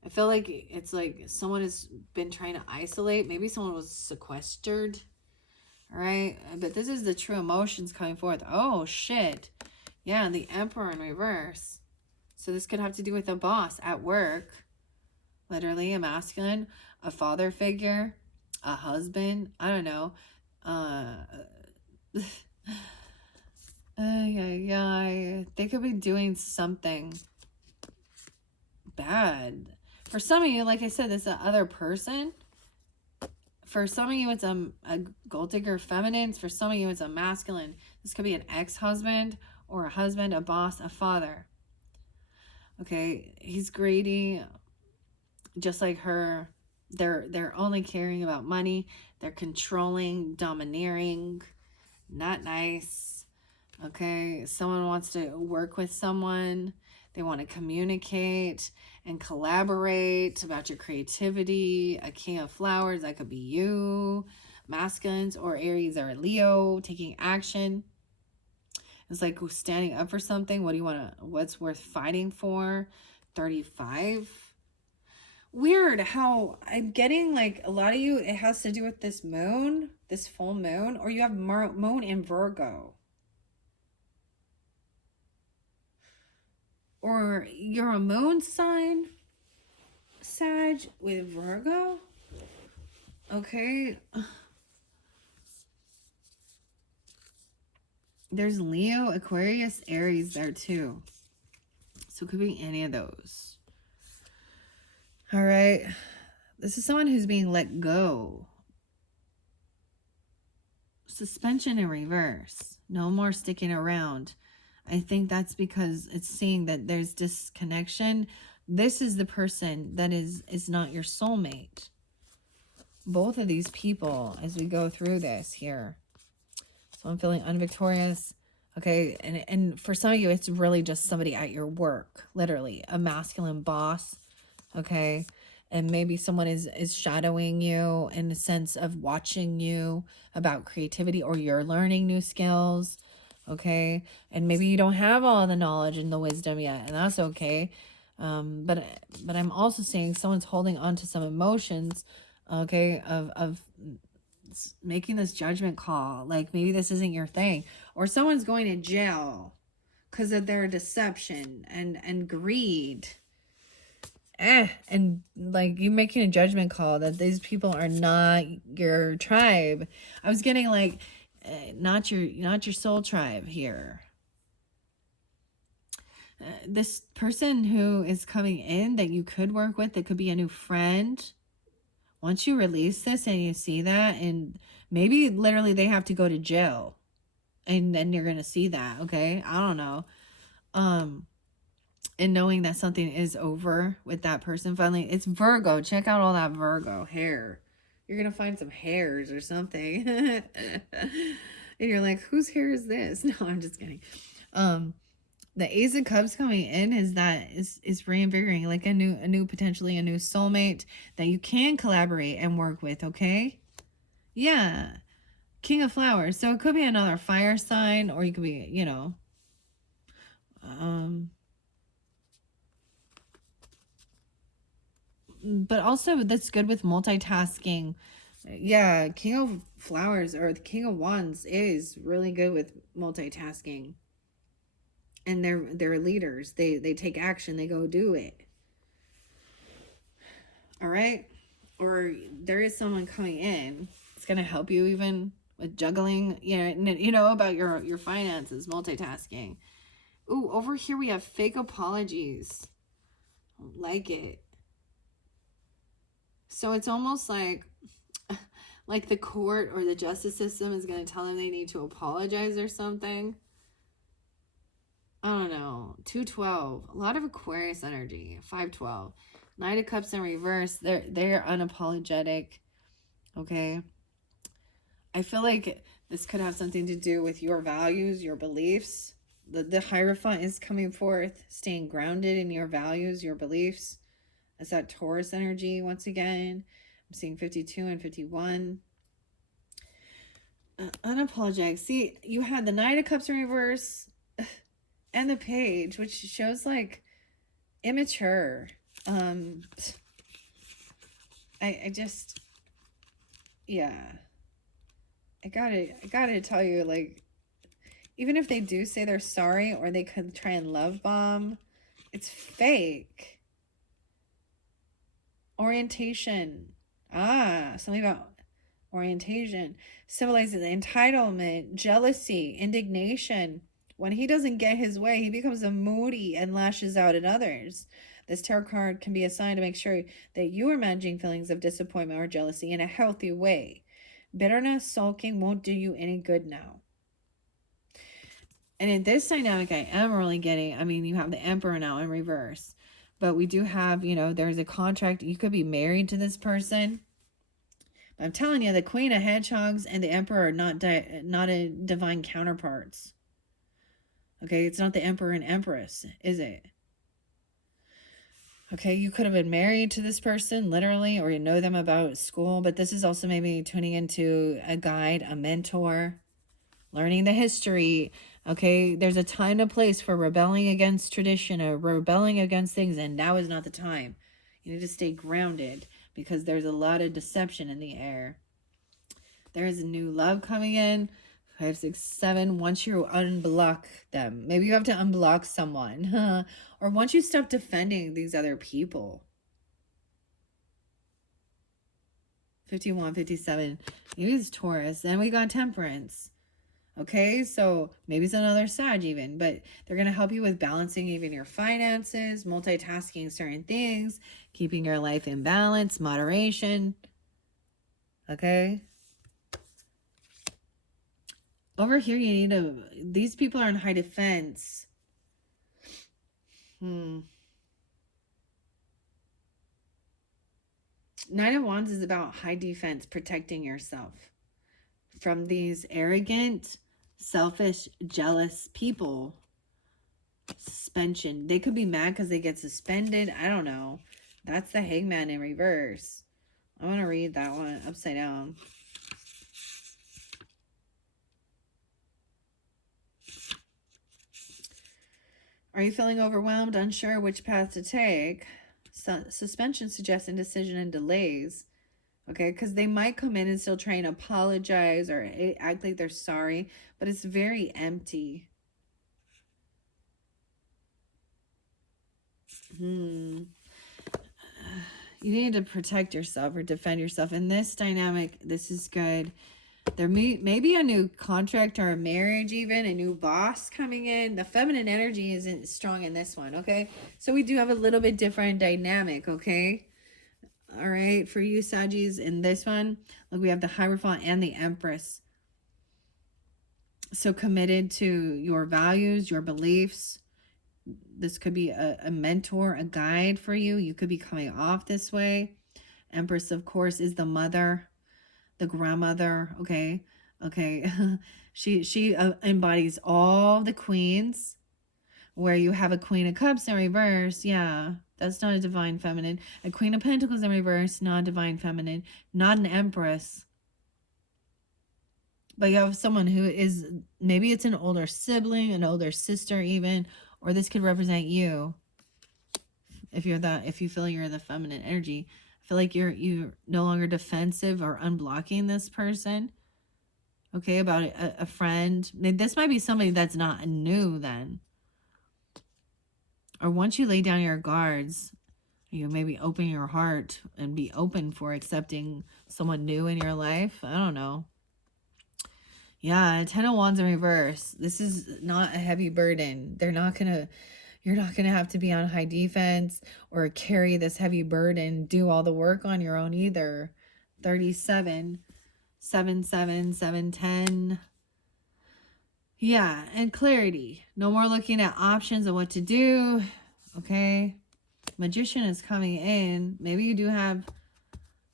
I feel like it's like someone has been trying to isolate. Maybe someone was sequestered. All right, but this is the true emotions coming forth. Oh, shit. Yeah, the Emperor in reverse. So this could have to do with a boss at work. literally a masculine, a father figure, a husband, I don't know. They could be doing something bad. For some of you, like I said, this other person. For some of you, it's a gold digger feminine. For some of you, it's a masculine. This could be an ex-husband or a husband, a boss, a father. Okay, he's greedy, just like her. They're only caring about money. They're controlling, domineering, not nice. Okay, someone wants to work with someone. They want to communicate and collaborate about your creativity. A king of flowers, that could be you. Masculines or Aries or Leo, taking action. It's like standing up for something. What do you want to, what's worth fighting for? 35. Weird how I'm getting like a lot of you, it has to do with this moon, this full moon, or you have moon in Virgo. Or you're a moon sign, Sag, with Virgo. Okay. There's Leo, Aquarius, Aries there too. So it could be any of those. All right. This is someone who's being let go. Suspension in reverse. No more sticking around. I think that's because it's seeing that there's disconnection. This is the person that is not your soulmate. Both of these people, as we go through this here. So I'm feeling unvictorious. Okay, and for some of you, it's really just somebody at your work. Literally, a masculine boss. Okay, and maybe someone is shadowing you in the sense of watching you about creativity, or you're learning new skills. Okay, and maybe you don't have all the knowledge and the wisdom yet, and that's okay. But I'm also saying someone's holding on to some emotions, okay, of making this judgment call, like maybe this isn't your thing, or someone's going to jail because of their deception and greed. And like you making a judgment call that these people are not your tribe. I was getting like not your soul tribe here. This person who is coming in that you could work with, that could be a new friend. Once you release this and you see that, and maybe literally they have to go to jail, and then you're gonna see that. Okay, I don't know. And knowing that something is over with that person finally. It's Virgo. Check out all that Virgo hair. You're gonna find some hairs or something. And you're like, whose hair is this? No, I'm just kidding. The Ace of Cups coming in is reinvigorating, like a new potentially a new soulmate that you can collaborate and work with. Okay, yeah. King of Flowers. So it could be another fire sign, or you could be, you know, but also that's good with multitasking. Yeah, King of Flowers or the King of Wands is really good with multitasking. And they're leaders. They take action, they go do it. All right? Or there is someone coming in. It's going to help you even with juggling, you know, about your finances, multitasking. Ooh, over here we have fake apologies. I don't like it. So it's almost like the court or the justice system is going to tell them they need to apologize or something. I don't know. 212. A lot of Aquarius energy. 512. Knight of Cups in reverse. They're unapologetic. Okay. I feel like this could have something to do with your values, your beliefs. The Hierophant is coming forth, staying grounded in your values, your beliefs. Is that Taurus energy once again? I'm seeing 52 and 51. Unapologetic. See, you had the Knight of Cups in reverse and the Page, which shows like immature. I just, yeah. I gotta tell you, like, even if they do say they're sorry or they could try and love bomb, it's fake. Orientation. Something about orientation. Symbolizes entitlement, jealousy, indignation. When he doesn't get his way, he becomes a moody and lashes out at others. This tarot card can be assigned to make sure that you are managing feelings of disappointment or jealousy in a healthy way. Bitterness, sulking won't do you any good now. And in this dynamic, I am really getting, I mean, you have the Emperor now in reverse. But we do have, you know, there's a contract. You could be married to this person. But I'm telling you, the Queen of Hedgehogs and the Emperor are not a divine counterparts. Okay, it's not the Emperor and Empress, is it? Okay, you could have been married to this person, literally, or you know them about school. But this is also maybe tuning into a guide, a mentor, learning the history. Okay, there's a time and place for rebelling against tradition or rebelling against things, and now is not the time. You need to stay grounded because there's a lot of deception in the air. There is a new love coming in. 5, 6, 7. Once you unblock them, maybe you have to unblock someone, or once you stop defending these other people. 51, 57. Maybe it's Taurus. Then we got Temperance. Okay, so maybe it's another Sag even, but they're going to help you with balancing even your finances, multitasking certain things, keeping your life in balance, moderation. Okay. Over here, you need to, these people are in high defense. Nine of Wands is about high defense, protecting yourself from these arrogant, selfish, jealous people. Suspension. They could be mad because they get suspended. I don't know. That's the Hangman in reverse. I want to read that one upside down. Are you feeling overwhelmed, unsure which path to take? Suspension suggests indecision and delays. Okay, because they might come in and still try and apologize or act like they're sorry, but it's very empty. You need to protect yourself or defend yourself. In this dynamic, this is good. There may be a new contract or a marriage, even a new boss coming in. The feminine energy isn't strong in this one, okay? So we do have a little bit different dynamic, okay? All right, for you Saggies, in this one, look, we have the Hierophant and the Empress. So committed to your values, your beliefs. This could be a mentor, a guide for you. You could be coming off this way. Empress, of course, is the mother, the grandmother. Okay. She embodies all the queens. Where you have a Queen of Cups in reverse, yeah, that's not a divine feminine. A Queen of Pentacles in reverse, not divine feminine, not an Empress. But you have someone who is, maybe it's an older sibling, an older sister even, or this could represent you. If you feel you're the feminine energy, I feel like you're no longer defensive or unblocking this person. Okay, about a friend. This might be somebody that's not new then. Or once you lay down your guards, you maybe open your heart and be open for accepting someone new in your life. I don't know. Yeah, 10 of Wands in reverse. This is not a heavy burden. You're not going to have to be on high defense or carry this heavy burden, do all the work on your own either. 37, 7, 7, 7, 10. Yeah, and clarity. No more looking at options of what to do. Okay. Magician is coming in. Maybe you do have,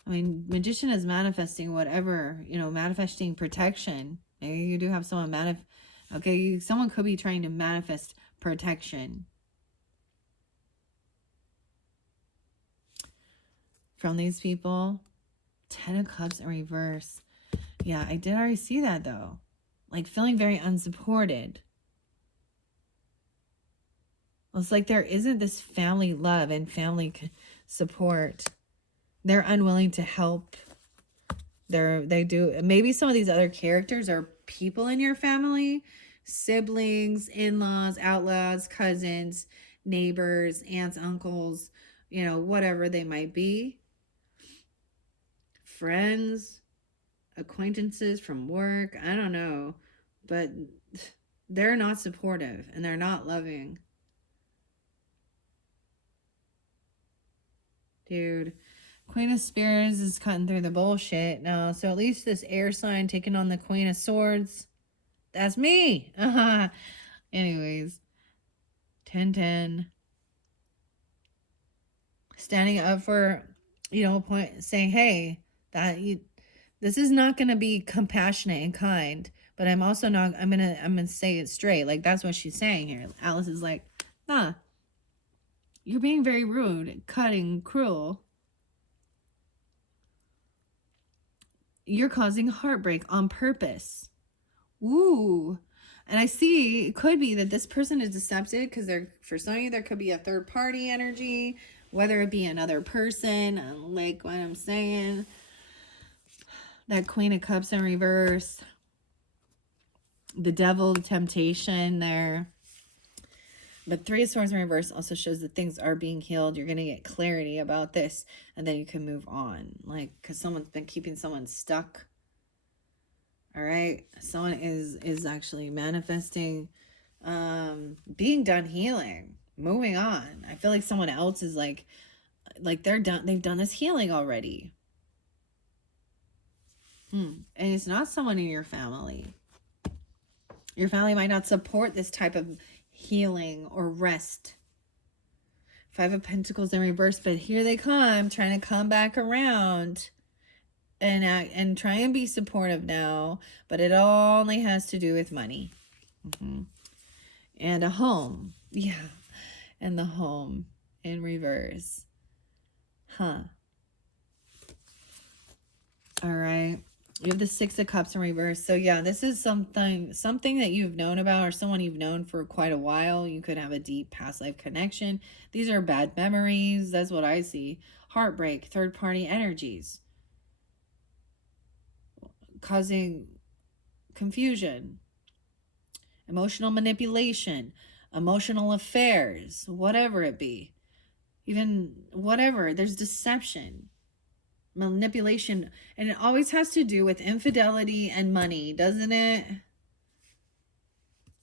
Magician is manifesting whatever, manifesting protection. Maybe you do have someone someone could be trying to manifest protection from these people. 10 of Cups in reverse. Yeah, I did already see that though. Like feeling very unsupported. It's like there isn't this family love and family support. They're unwilling to help. They do. Maybe some of these other characters are people in your family, siblings, in-laws, outlaws, cousins, neighbors, aunts, uncles, whatever they might be. friends, acquaintances from work. I don't know. But they're not supportive and they're not loving. Dude. Queen of Spears is cutting through the bullshit now. So at least this air sign taking on the Queen of Swords. That's me. Anyways. 10-10. Standing up for, point, saying, hey, this is not going to be compassionate and kind, but I'm also not, I'm going to say it straight. Like, that's what she's saying here. Alice is like, nah, you're being very rude, cutting, cruel. You're causing heartbreak on purpose. Ooh. And I see it could be that this person is deceptive because for some of you, there could be a third party energy, whether it be another person, like what I'm saying. That Queen of Cups in reverse. The Devil, the temptation there. But Three of Swords in reverse also shows that things are being healed. You're going to get clarity about this. And then you can move on. Like, because someone's been keeping someone stuck. All right. Someone is actually manifesting being done healing. Moving on. I feel like someone else is like they're done. They've done this healing already. And it's not someone in your family. Your family might not support this type of healing or rest. Five of Pentacles in reverse, but here they come, trying to come back around and try and be supportive now, but it only has to do with money. And a home. Yeah. And the home in reverse. All right. You have the Six of Cups in reverse. So yeah, this is something that you've known about or someone you've known for quite a while. You could have a deep past life connection. These are bad memories. That's what I see. Heartbreak, third party energies. Causing confusion. Emotional manipulation. Emotional affairs. Whatever it be. Even whatever. There's deception. Manipulation, and it always has to do with infidelity and money, doesn't it?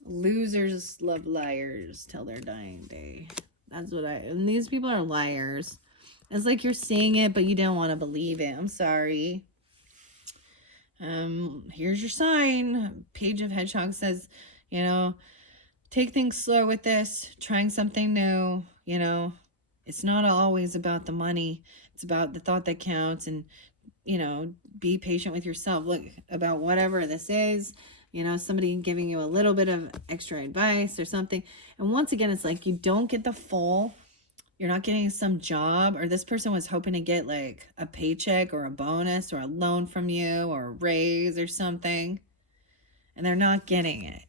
Losers love liars till their dying day. That's what and these people are liars. It's like you're seeing it, but you don't want to believe it. I'm sorry. Here's your sign. Page of Hedgehog says, take things slow with this, trying something new, It's not always about the money. It's about the thought that counts, and, be patient with yourself. Look, about whatever this is, somebody giving you a little bit of extra advice or something. And once again, it's like you don't get the full, you're not getting some job, or this person was hoping to get like a paycheck or a bonus or a loan from you or a raise or something, and they're not getting it.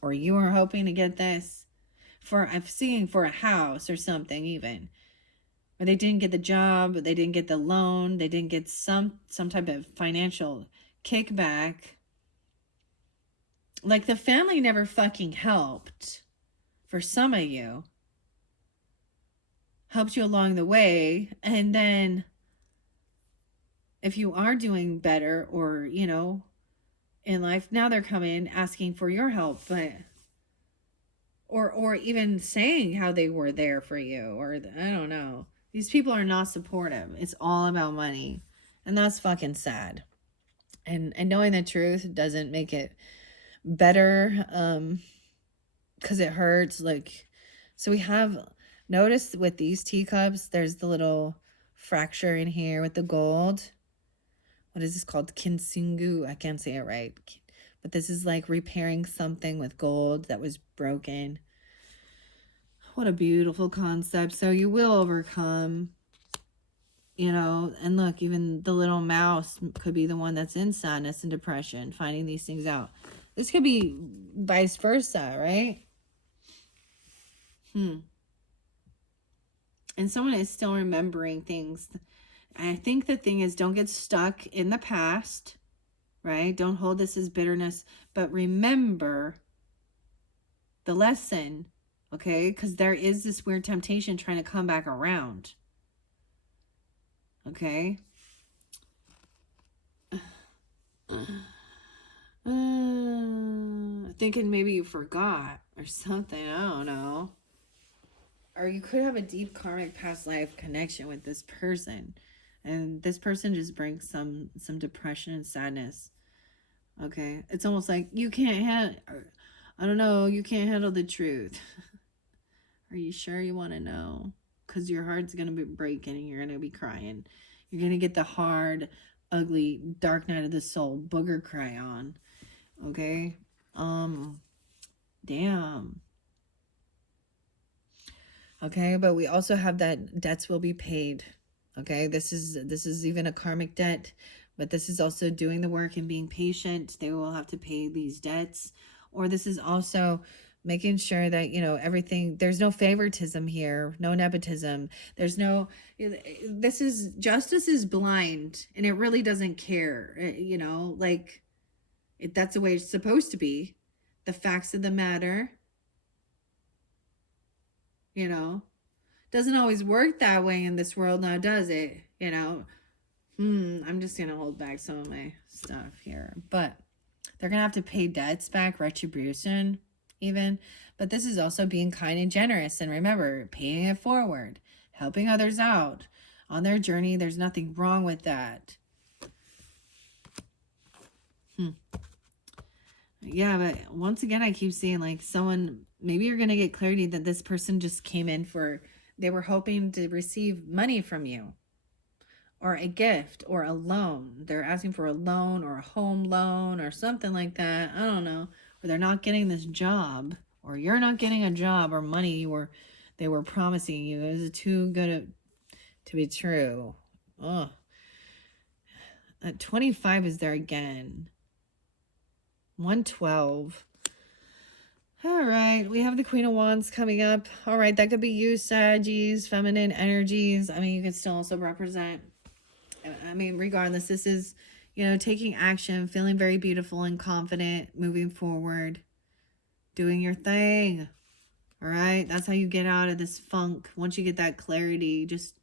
Or you are hoping to get this I'm seeing for a house or something even. Or they didn't get the job, they didn't get the loan, they didn't get some type of financial kickback. Like the family never fucking helped. For some of you. Helped you along the way. And then if you are doing better or, in life, now they're coming asking for your help, but or even saying how they were there for you, or I don't know. These people are not supportive. It's all about money. And that's fucking sad. And knowing the truth doesn't make it better. Because it hurts. Like, so we have noticed with these teacups, there's the little fracture in here with the gold. What is this called? Kinsungu. I can't say it right. But this is like repairing something with gold that was broken. What a beautiful concept. So you will overcome, and look, even the little mouse could be the one that's in sadness and depression, finding these things out. This could be vice versa, right? And someone is still remembering things. I think the thing is, don't get stuck in the past, right? Don't hold this as bitterness, but remember the lesson, okay? Because there is this weird temptation trying to come back around, okay? Thinking maybe you forgot or something. I don't know. Or you could have a deep karmic past life connection with this person, and this person just brings some depression and sadness. Okay, it's almost like you can't handle. I don't know. You can't handle the truth. Are you sure you want to know? Because your heart's gonna be breaking and you're gonna be crying. You're gonna get the hard, ugly, dark night of the soul booger cry on. Okay. Damn. Okay, but we also have that debts will be paid. Okay, this is even a karmic debt, but this is also doing the work and being patient. They will have to pay these debts. Or this is also making sure that, you know, everything, there's no favoritism here, no nepotism. There's no, this is, justice is blind and it really doesn't care. You know, like that's the way it's supposed to be. The facts of the matter, you know, doesn't always work that way in this world now, does it? You know, I'm just gonna hold back some of my stuff here, but they're gonna have to pay debts back, retribution, even. But this is also being kind and generous, and remember, paying it forward, helping others out on their journey. There's nothing wrong with that. Yeah, but once again, I keep seeing like someone, maybe you're gonna get clarity that this person just came in for, they were hoping to receive money from you, or a gift, or a loan. They're asking for a loan or a home loan or something like that. I don't know. Or they're not getting this job, or you're not getting a job or money they were promising you. It was too good to be true. Oh, at 25 is there again. 112. All right, we have the Queen of Wands coming up. All right, that could be you, Saggies, feminine energies. I mean, you could still also represent, I mean, regardless, this is, you know, taking action, feeling very beautiful and confident, moving forward, doing your thing. All right, that's how you get out of this funk. Once you get that clarity, just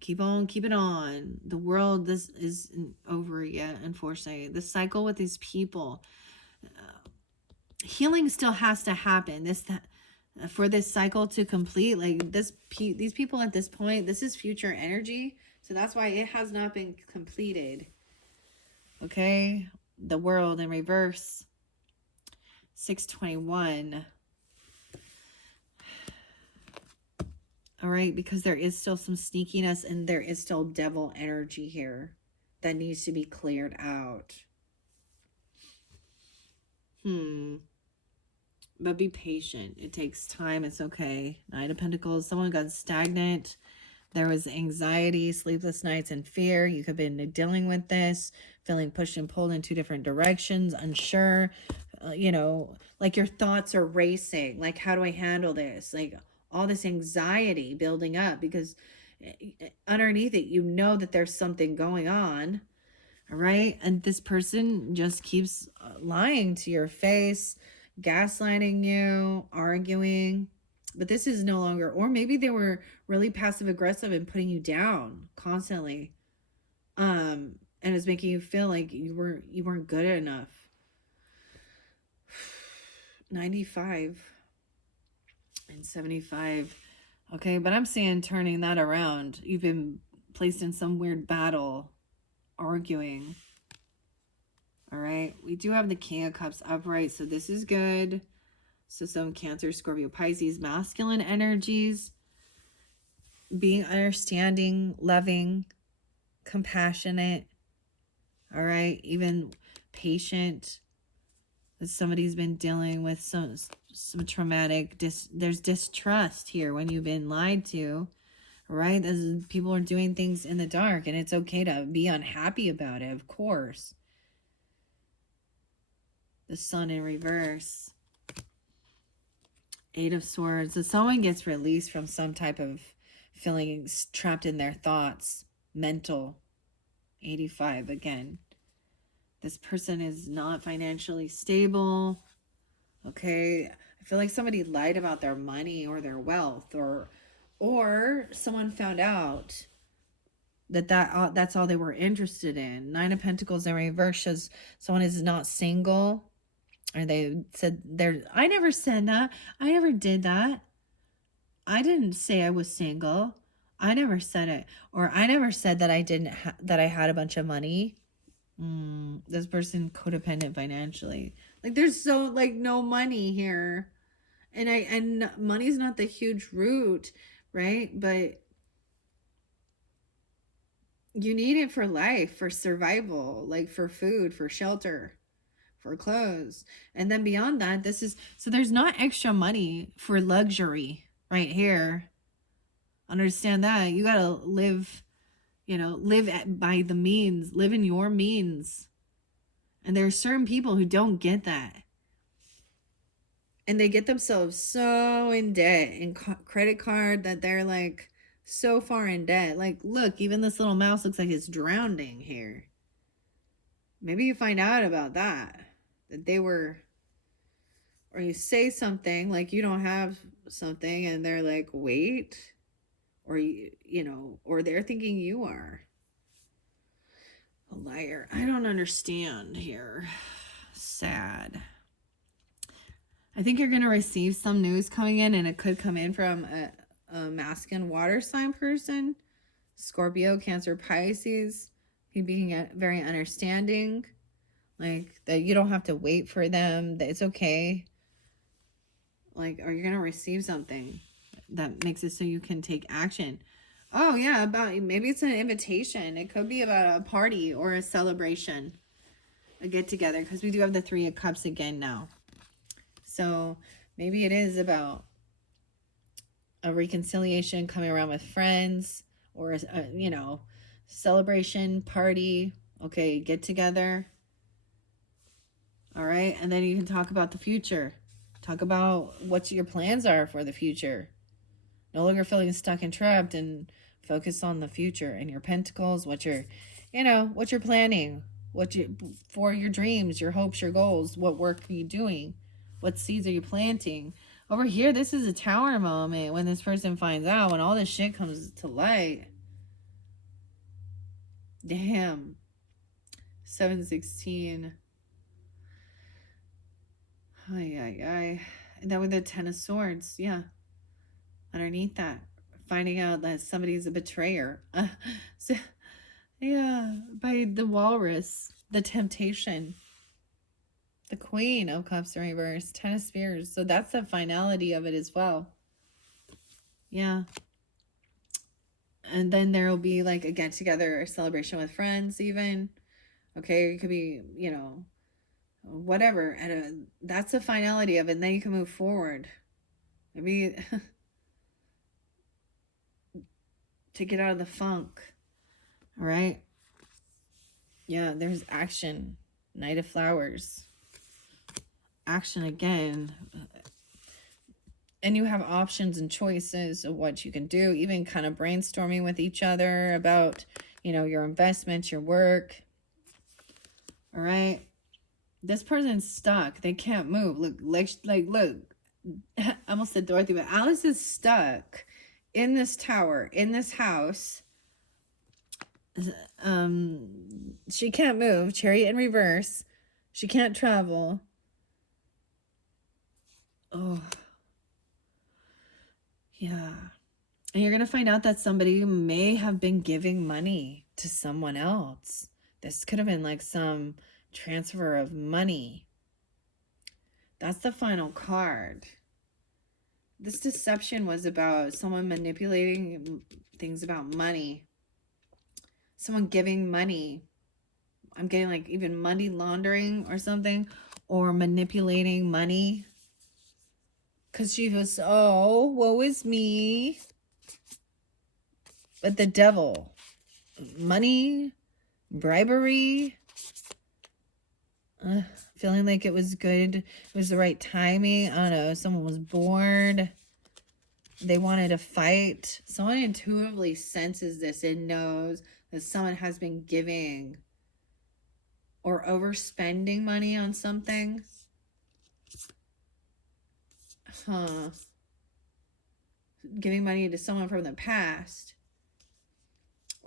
keep on keeping on. The world, this isn't over yet, unfortunately. The cycle with these people, healing still has to happen. For this cycle to complete, like these people at this point, this is future energy, so that's why it has not been completed. Okay, the world in reverse. 621. All right, because there is still some sneakiness and there is still devil energy here that needs to be cleared out. But be patient. It takes time. It's okay. Knight of Pentacles. Someone got stagnant. There was anxiety, sleepless nights, and fear. You could have been dealing with this, feeling pushed and pulled in two different directions, unsure. You know, like your thoughts are racing. Like, how do I handle this? Like, all this anxiety building up because underneath it, you know that there's something going on. All right. And this person just keeps lying to your face, gaslighting you, arguing. But this is no longer, or maybe they were really passive aggressive and putting you down constantly. And it's making you feel like you weren't good enough. 95 and 75. Okay, but I'm seeing turning that around. You've been placed in some weird battle, arguing. All right, we do have the King of Cups upright, so this is good. So some Cancer, Scorpio, Pisces, masculine energies, being understanding, loving, compassionate. All right, even patient. That somebody's been dealing with some traumatic, there's distrust here when you've been lied to. Right? As people are doing things in the dark, and it's okay to be unhappy about it, of course. The Sun in reverse. 8 of Swords. So someone gets released from some type of feeling trapped in their thoughts. Mental. 85 again. This person is not financially stable. Okay. I feel like somebody lied about their money or their wealth, or someone found out that's all they were interested in. Nine of Pentacles in reverse shows someone is not single, or they said they're, I never said that. I never did that. I didn't say I was single. I never said it. Or I never said that I didn't that I had a bunch of money. This person codependent financially. Like there's so like no money here. And money's not the huge root, right? But you need it for life, for survival, like for food, for shelter, for clothes. And then beyond that, this is, so there's not extra money for luxury right here. Understand that. You got to live, by the means, live in your means. And there are certain people who don't get that. And they get themselves so in debt and credit card that they're like so far in debt. Like, look, even this little mouse looks like it's drowning here. Maybe you find out about that they were, or you say something like you don't have something and they're like, wait, or or they're thinking you are a liar. I don't understand here. Sad. I think you're going to receive some news coming in, and it could come in from a masculine water sign person, Scorpio, Cancer, Pisces. He being very understanding, like that you don't have to wait for them, that it's okay. Like, or you're going to receive something that makes it so you can take action. Oh yeah, maybe it's an invitation. It could be about a party or a celebration, a get together, because we do have the Three of Cups again now. So maybe it is about a reconciliation, coming around with friends, or a celebration, party. Okay, get together. All right, and then you can talk about the future. Talk about what your plans are for the future. No longer feeling stuck and trapped, and focus on the future and your pentacles, what you're planning, for your dreams, your hopes, your goals, what work are you doing? What seeds are you planting? Over here, this is a Tower moment when this person finds out, when all this shit comes to light. Damn. 716. Ay. And then with the Ten of Swords, yeah. Underneath that, finding out that somebody's a betrayer. Yeah, by the Walrus, the Temptation. The Queen of Cups in reverse, Ten of Spears. So that's the finality of it as well. Yeah. And then there will be like a get together or celebration with friends even. Okay, it could be, whatever. And that's the finality of it. And then you can move forward. Maybe to get out of the funk. All right. Yeah, there's action. Knight of Flowers. Action again. And you have options and choices of what you can do, even kind of brainstorming with each other about, your investments, your work. All right. This person's stuck. They can't move. Look, look. I almost said Dorothy, but Alice is stuck in this tower, in this house. She can't move. Chariot in reverse. She can't travel. Oh. Yeah. And you're going to find out that somebody may have been giving money to someone else. This could have been like some transfer of money. That's the final card. This deception was about someone manipulating things about money. Someone giving money. I'm getting like even money laundering or something. Or manipulating money. Because she was, oh, woe is me. But the devil. Money. Bribery. Feeling like it was good. It was the right timing. I don't know. Someone was bored. They wanted to fight. Someone intuitively senses this and knows that someone has been giving or overspending money on something. Giving money to someone from the past.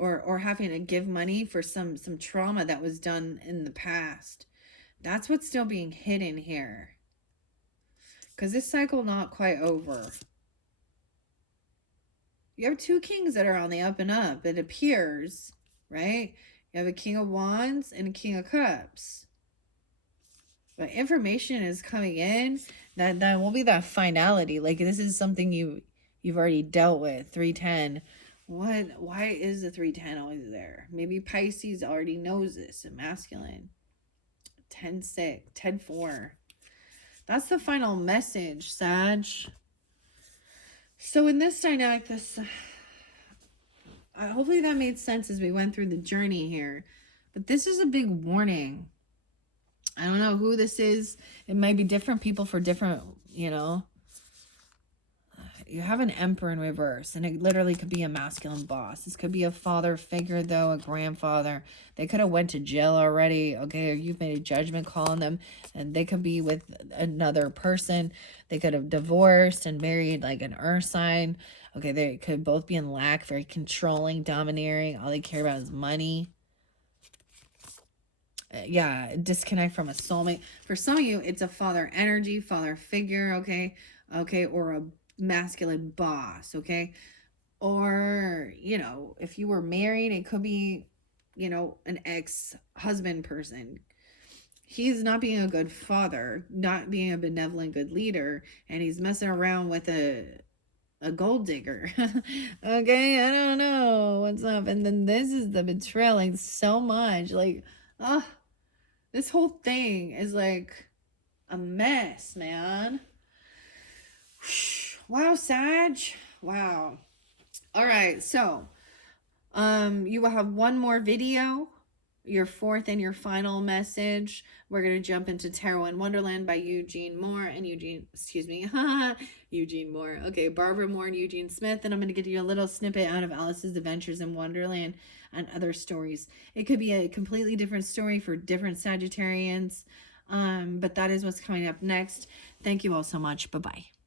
or having to give money for some trauma that was done in the past. That's what's still being hidden here. Because this cycle not quite over. You have two kings that are on the up and up, it appears, right? You have a King of Wands and a King of Cups. But information is coming in that will be that finality. Like, this is something you've already dealt with. 310. Why is the 310 always there? Maybe Pisces already knows this, a masculine. 10-6, 10-4. That's the final message, Sag. So in this dynamic, hopefully that made sense as we went through the journey here. But this is a big warning. I don't know who this is. It might be different people for different, you have an Emperor in reverse, and it literally could be a masculine boss. This could be a father figure, though, a grandfather. They could have went to jail already, okay, or you've made a judgment call on them, and they could be with another person. They could have divorced and married, like, an earth sign. Okay, they could both be in lack, very controlling, domineering. All they care about is money. Yeah, disconnect from a soulmate. For some of you, it's a father energy, father figure, okay, or a masculine boss, okay, or if you were married, it could be an ex-husband person. He's not being a good father, not being a benevolent good leader, and he's messing around with a gold digger. Okay, I don't know what's up. And then this is the betrayal, like, so much, like, this whole thing is like a mess, man. Wow, Sag. Wow. All right, so you will have one more video, your fourth and your final message. We're going to jump into Tarot in Wonderland by Eugene Moore and Eugene Moore. Okay, Barbara Moore and Eugene Smith. And I'm going to give you a little snippet out of Alice's Adventures in Wonderland and other stories. It could be a completely different story for different Sagittarians. But that is what's coming up next. Thank you all so much. Bye-bye.